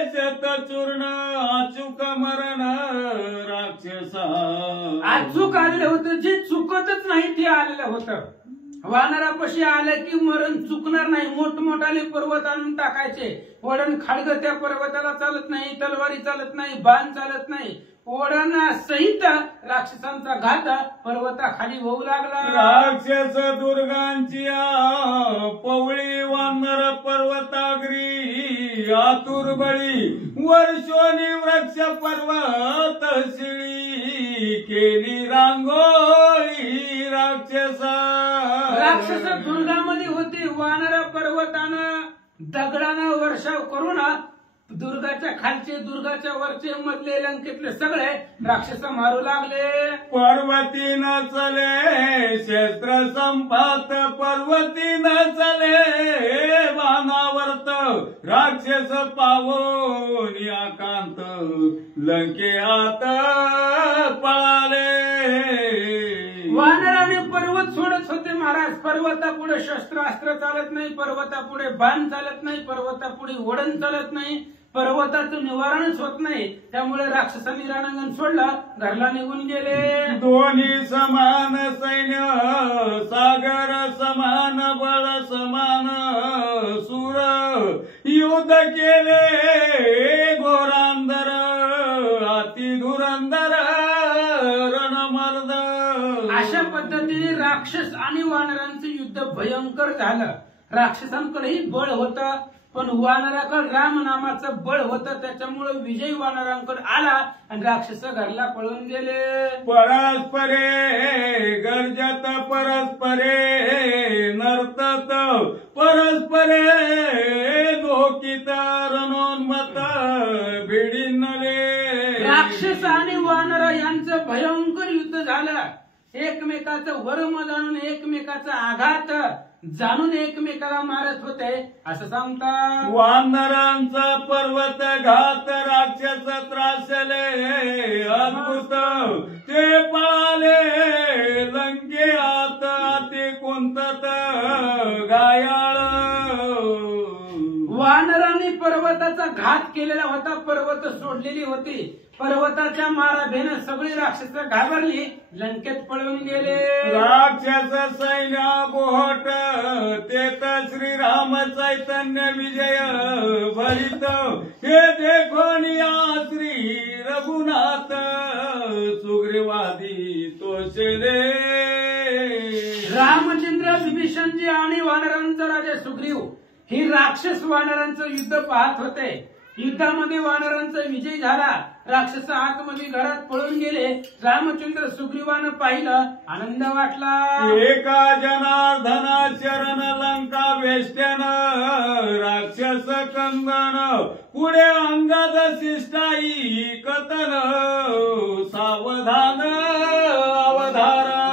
शतचूर्ण अचूक मरण राक्षसा. अचूक आलेलं होतं, जे चुकतच नाही ते आलेलं होतं. वानरापाशी आलं की मरण चुकणार नाही. मोठमोठाले पर्वत आणून टाकायचे, ओढण खाडग त्या पर्वताला चालत नाही, तलवारी चालत नाही, बाण चालत नाही. ओढणा सहित राक्षसांचा घात पर्वताखाली होऊ लागला. राक्षस दुर्गांची पवळी वानर पर्वताग्री आतुर बळी वर्षोनी वृक्ष पर्वत शिळी केली रांगोळी राक्षसा. राक्षस दुर्गामध्ये होते. वानर पर्वतानं दगडानं वर्षाव करून दुर्गाच्या खालचे दुर्गाच्या वरचे मधले लंकेतले सगळे राक्षस मारू लागले. पर्वती नचले शस्त्र संपात पर्वती नचले बाणावर्त राक्षस पावोनी आकांत लंकेत पळाले. वानराने पर्वत सोडत होते महाराज. पर्वतापुढे शस्त्रास्त्र चालत नाही, पर्वतापुढे बाण चालत नाही, पर्वतापुढे ओढण चालत नाही, पर्वताचं निवारणच होत नाही. त्यामुळे राक्षसांनी रणांगण सोडलं, घरला निघून गेले. दोन्ही समान सैन्य सागर समान बळ समान सूर युद्ध केले घोरांदर अति धुरंदर रणमर्द. अशा पद्धतीने राक्षस आणि वानरांचं युद्ध भयंकर झालं. राक्षसांकडेही बळ होतं, पण वानराकडे रामनामाचं बळ होतं. त्याच्यामुळे विजय वानरांकडे आला आणि राक्षस घरला पळून गेले. परस्परे गर्जत परस्परे नर्तत परस्परे धोकित रणोन्मत भिडिनले. राक्षस आणि वानर यांचं भयंकर युद्ध झालं. एकमेकाचं वरम जाणून एकमेकाचा आघात जाणून एकमेकाला मारत होते असं सांगतात. वानरांचा पर्वत घात राक्षस त्रासले अद्भुत ते पळाले लंकेत ते कोणत गायाळ. वानरांनी पर्वताचा घात केलेला होता, पर्वत सोडलेली होती. पर्वताच्या माराभेनं सगळी राक्षस घाबरली, लंकेत पळून गेले. राक्षस सैन्य बोहट तेत श्रीराम चैतन्य विजय भरित हे देखोन या श्री रघुनाथ सुग्रीवादी तोषले. रामचंद्र विभीषणजी आणि वानरांचा राजा सुग्रीव ही राक्षस वानरांचं युद्ध पाहत होते. युद्धामध्ये वानरांचा विजय झाला, राक्षस आतमध्ये घरात पळून गेले. रामचंद्र सुग्रीवानं पाहिलं, आनंद वाटला. एका जनार्दना शरण लंका वेष्ट्यान राक्षस कंदन पुढे अंगद शिष्टाई कथन सावधान अवधारा.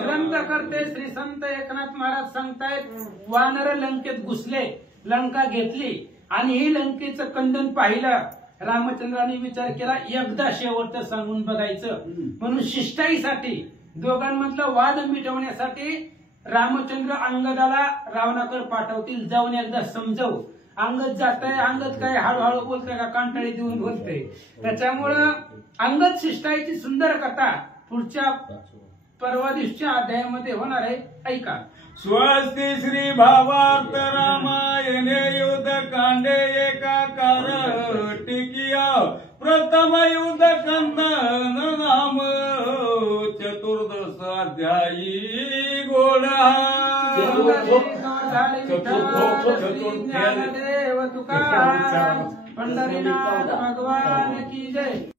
ग्रंथकर्ते श्री संत एकनाथ महाराज सांगतायत, वानर लंकेत घुसले, लंका घेतली आणि ही लंकेचं कंदन पाहिलं. रामचंद्राने विचार केला, एकदा शेवटचं सांगून बघायचं म्हणून शिष्टाईसाठी, दोघांमधला वाद मिटवण्यासाठी रामचंद्र अंगदाला रावणाकडे पाठवतील, जाऊन एकदा समजव. अंगद जातंय, अंगद काय हळूहळू बोलतंय का कांटाळी देऊन बोलतंय. त्याच्यामुळं अंगद शिष्टाईची सुंदर कथा पुढच्या परवा दिवशीच्या अध्यायामध्ये होणार आहे, ऐका. स्वस्ति श्री भावार्थ रामायणे युद्ध कांडे एकाकार टिकिया प्रथम युद्ध कंदन नाम चतुर्दश अध्यायी गोडा. ज्ञानदेव तुकाराम पंढरीनाथ भगवान की जय.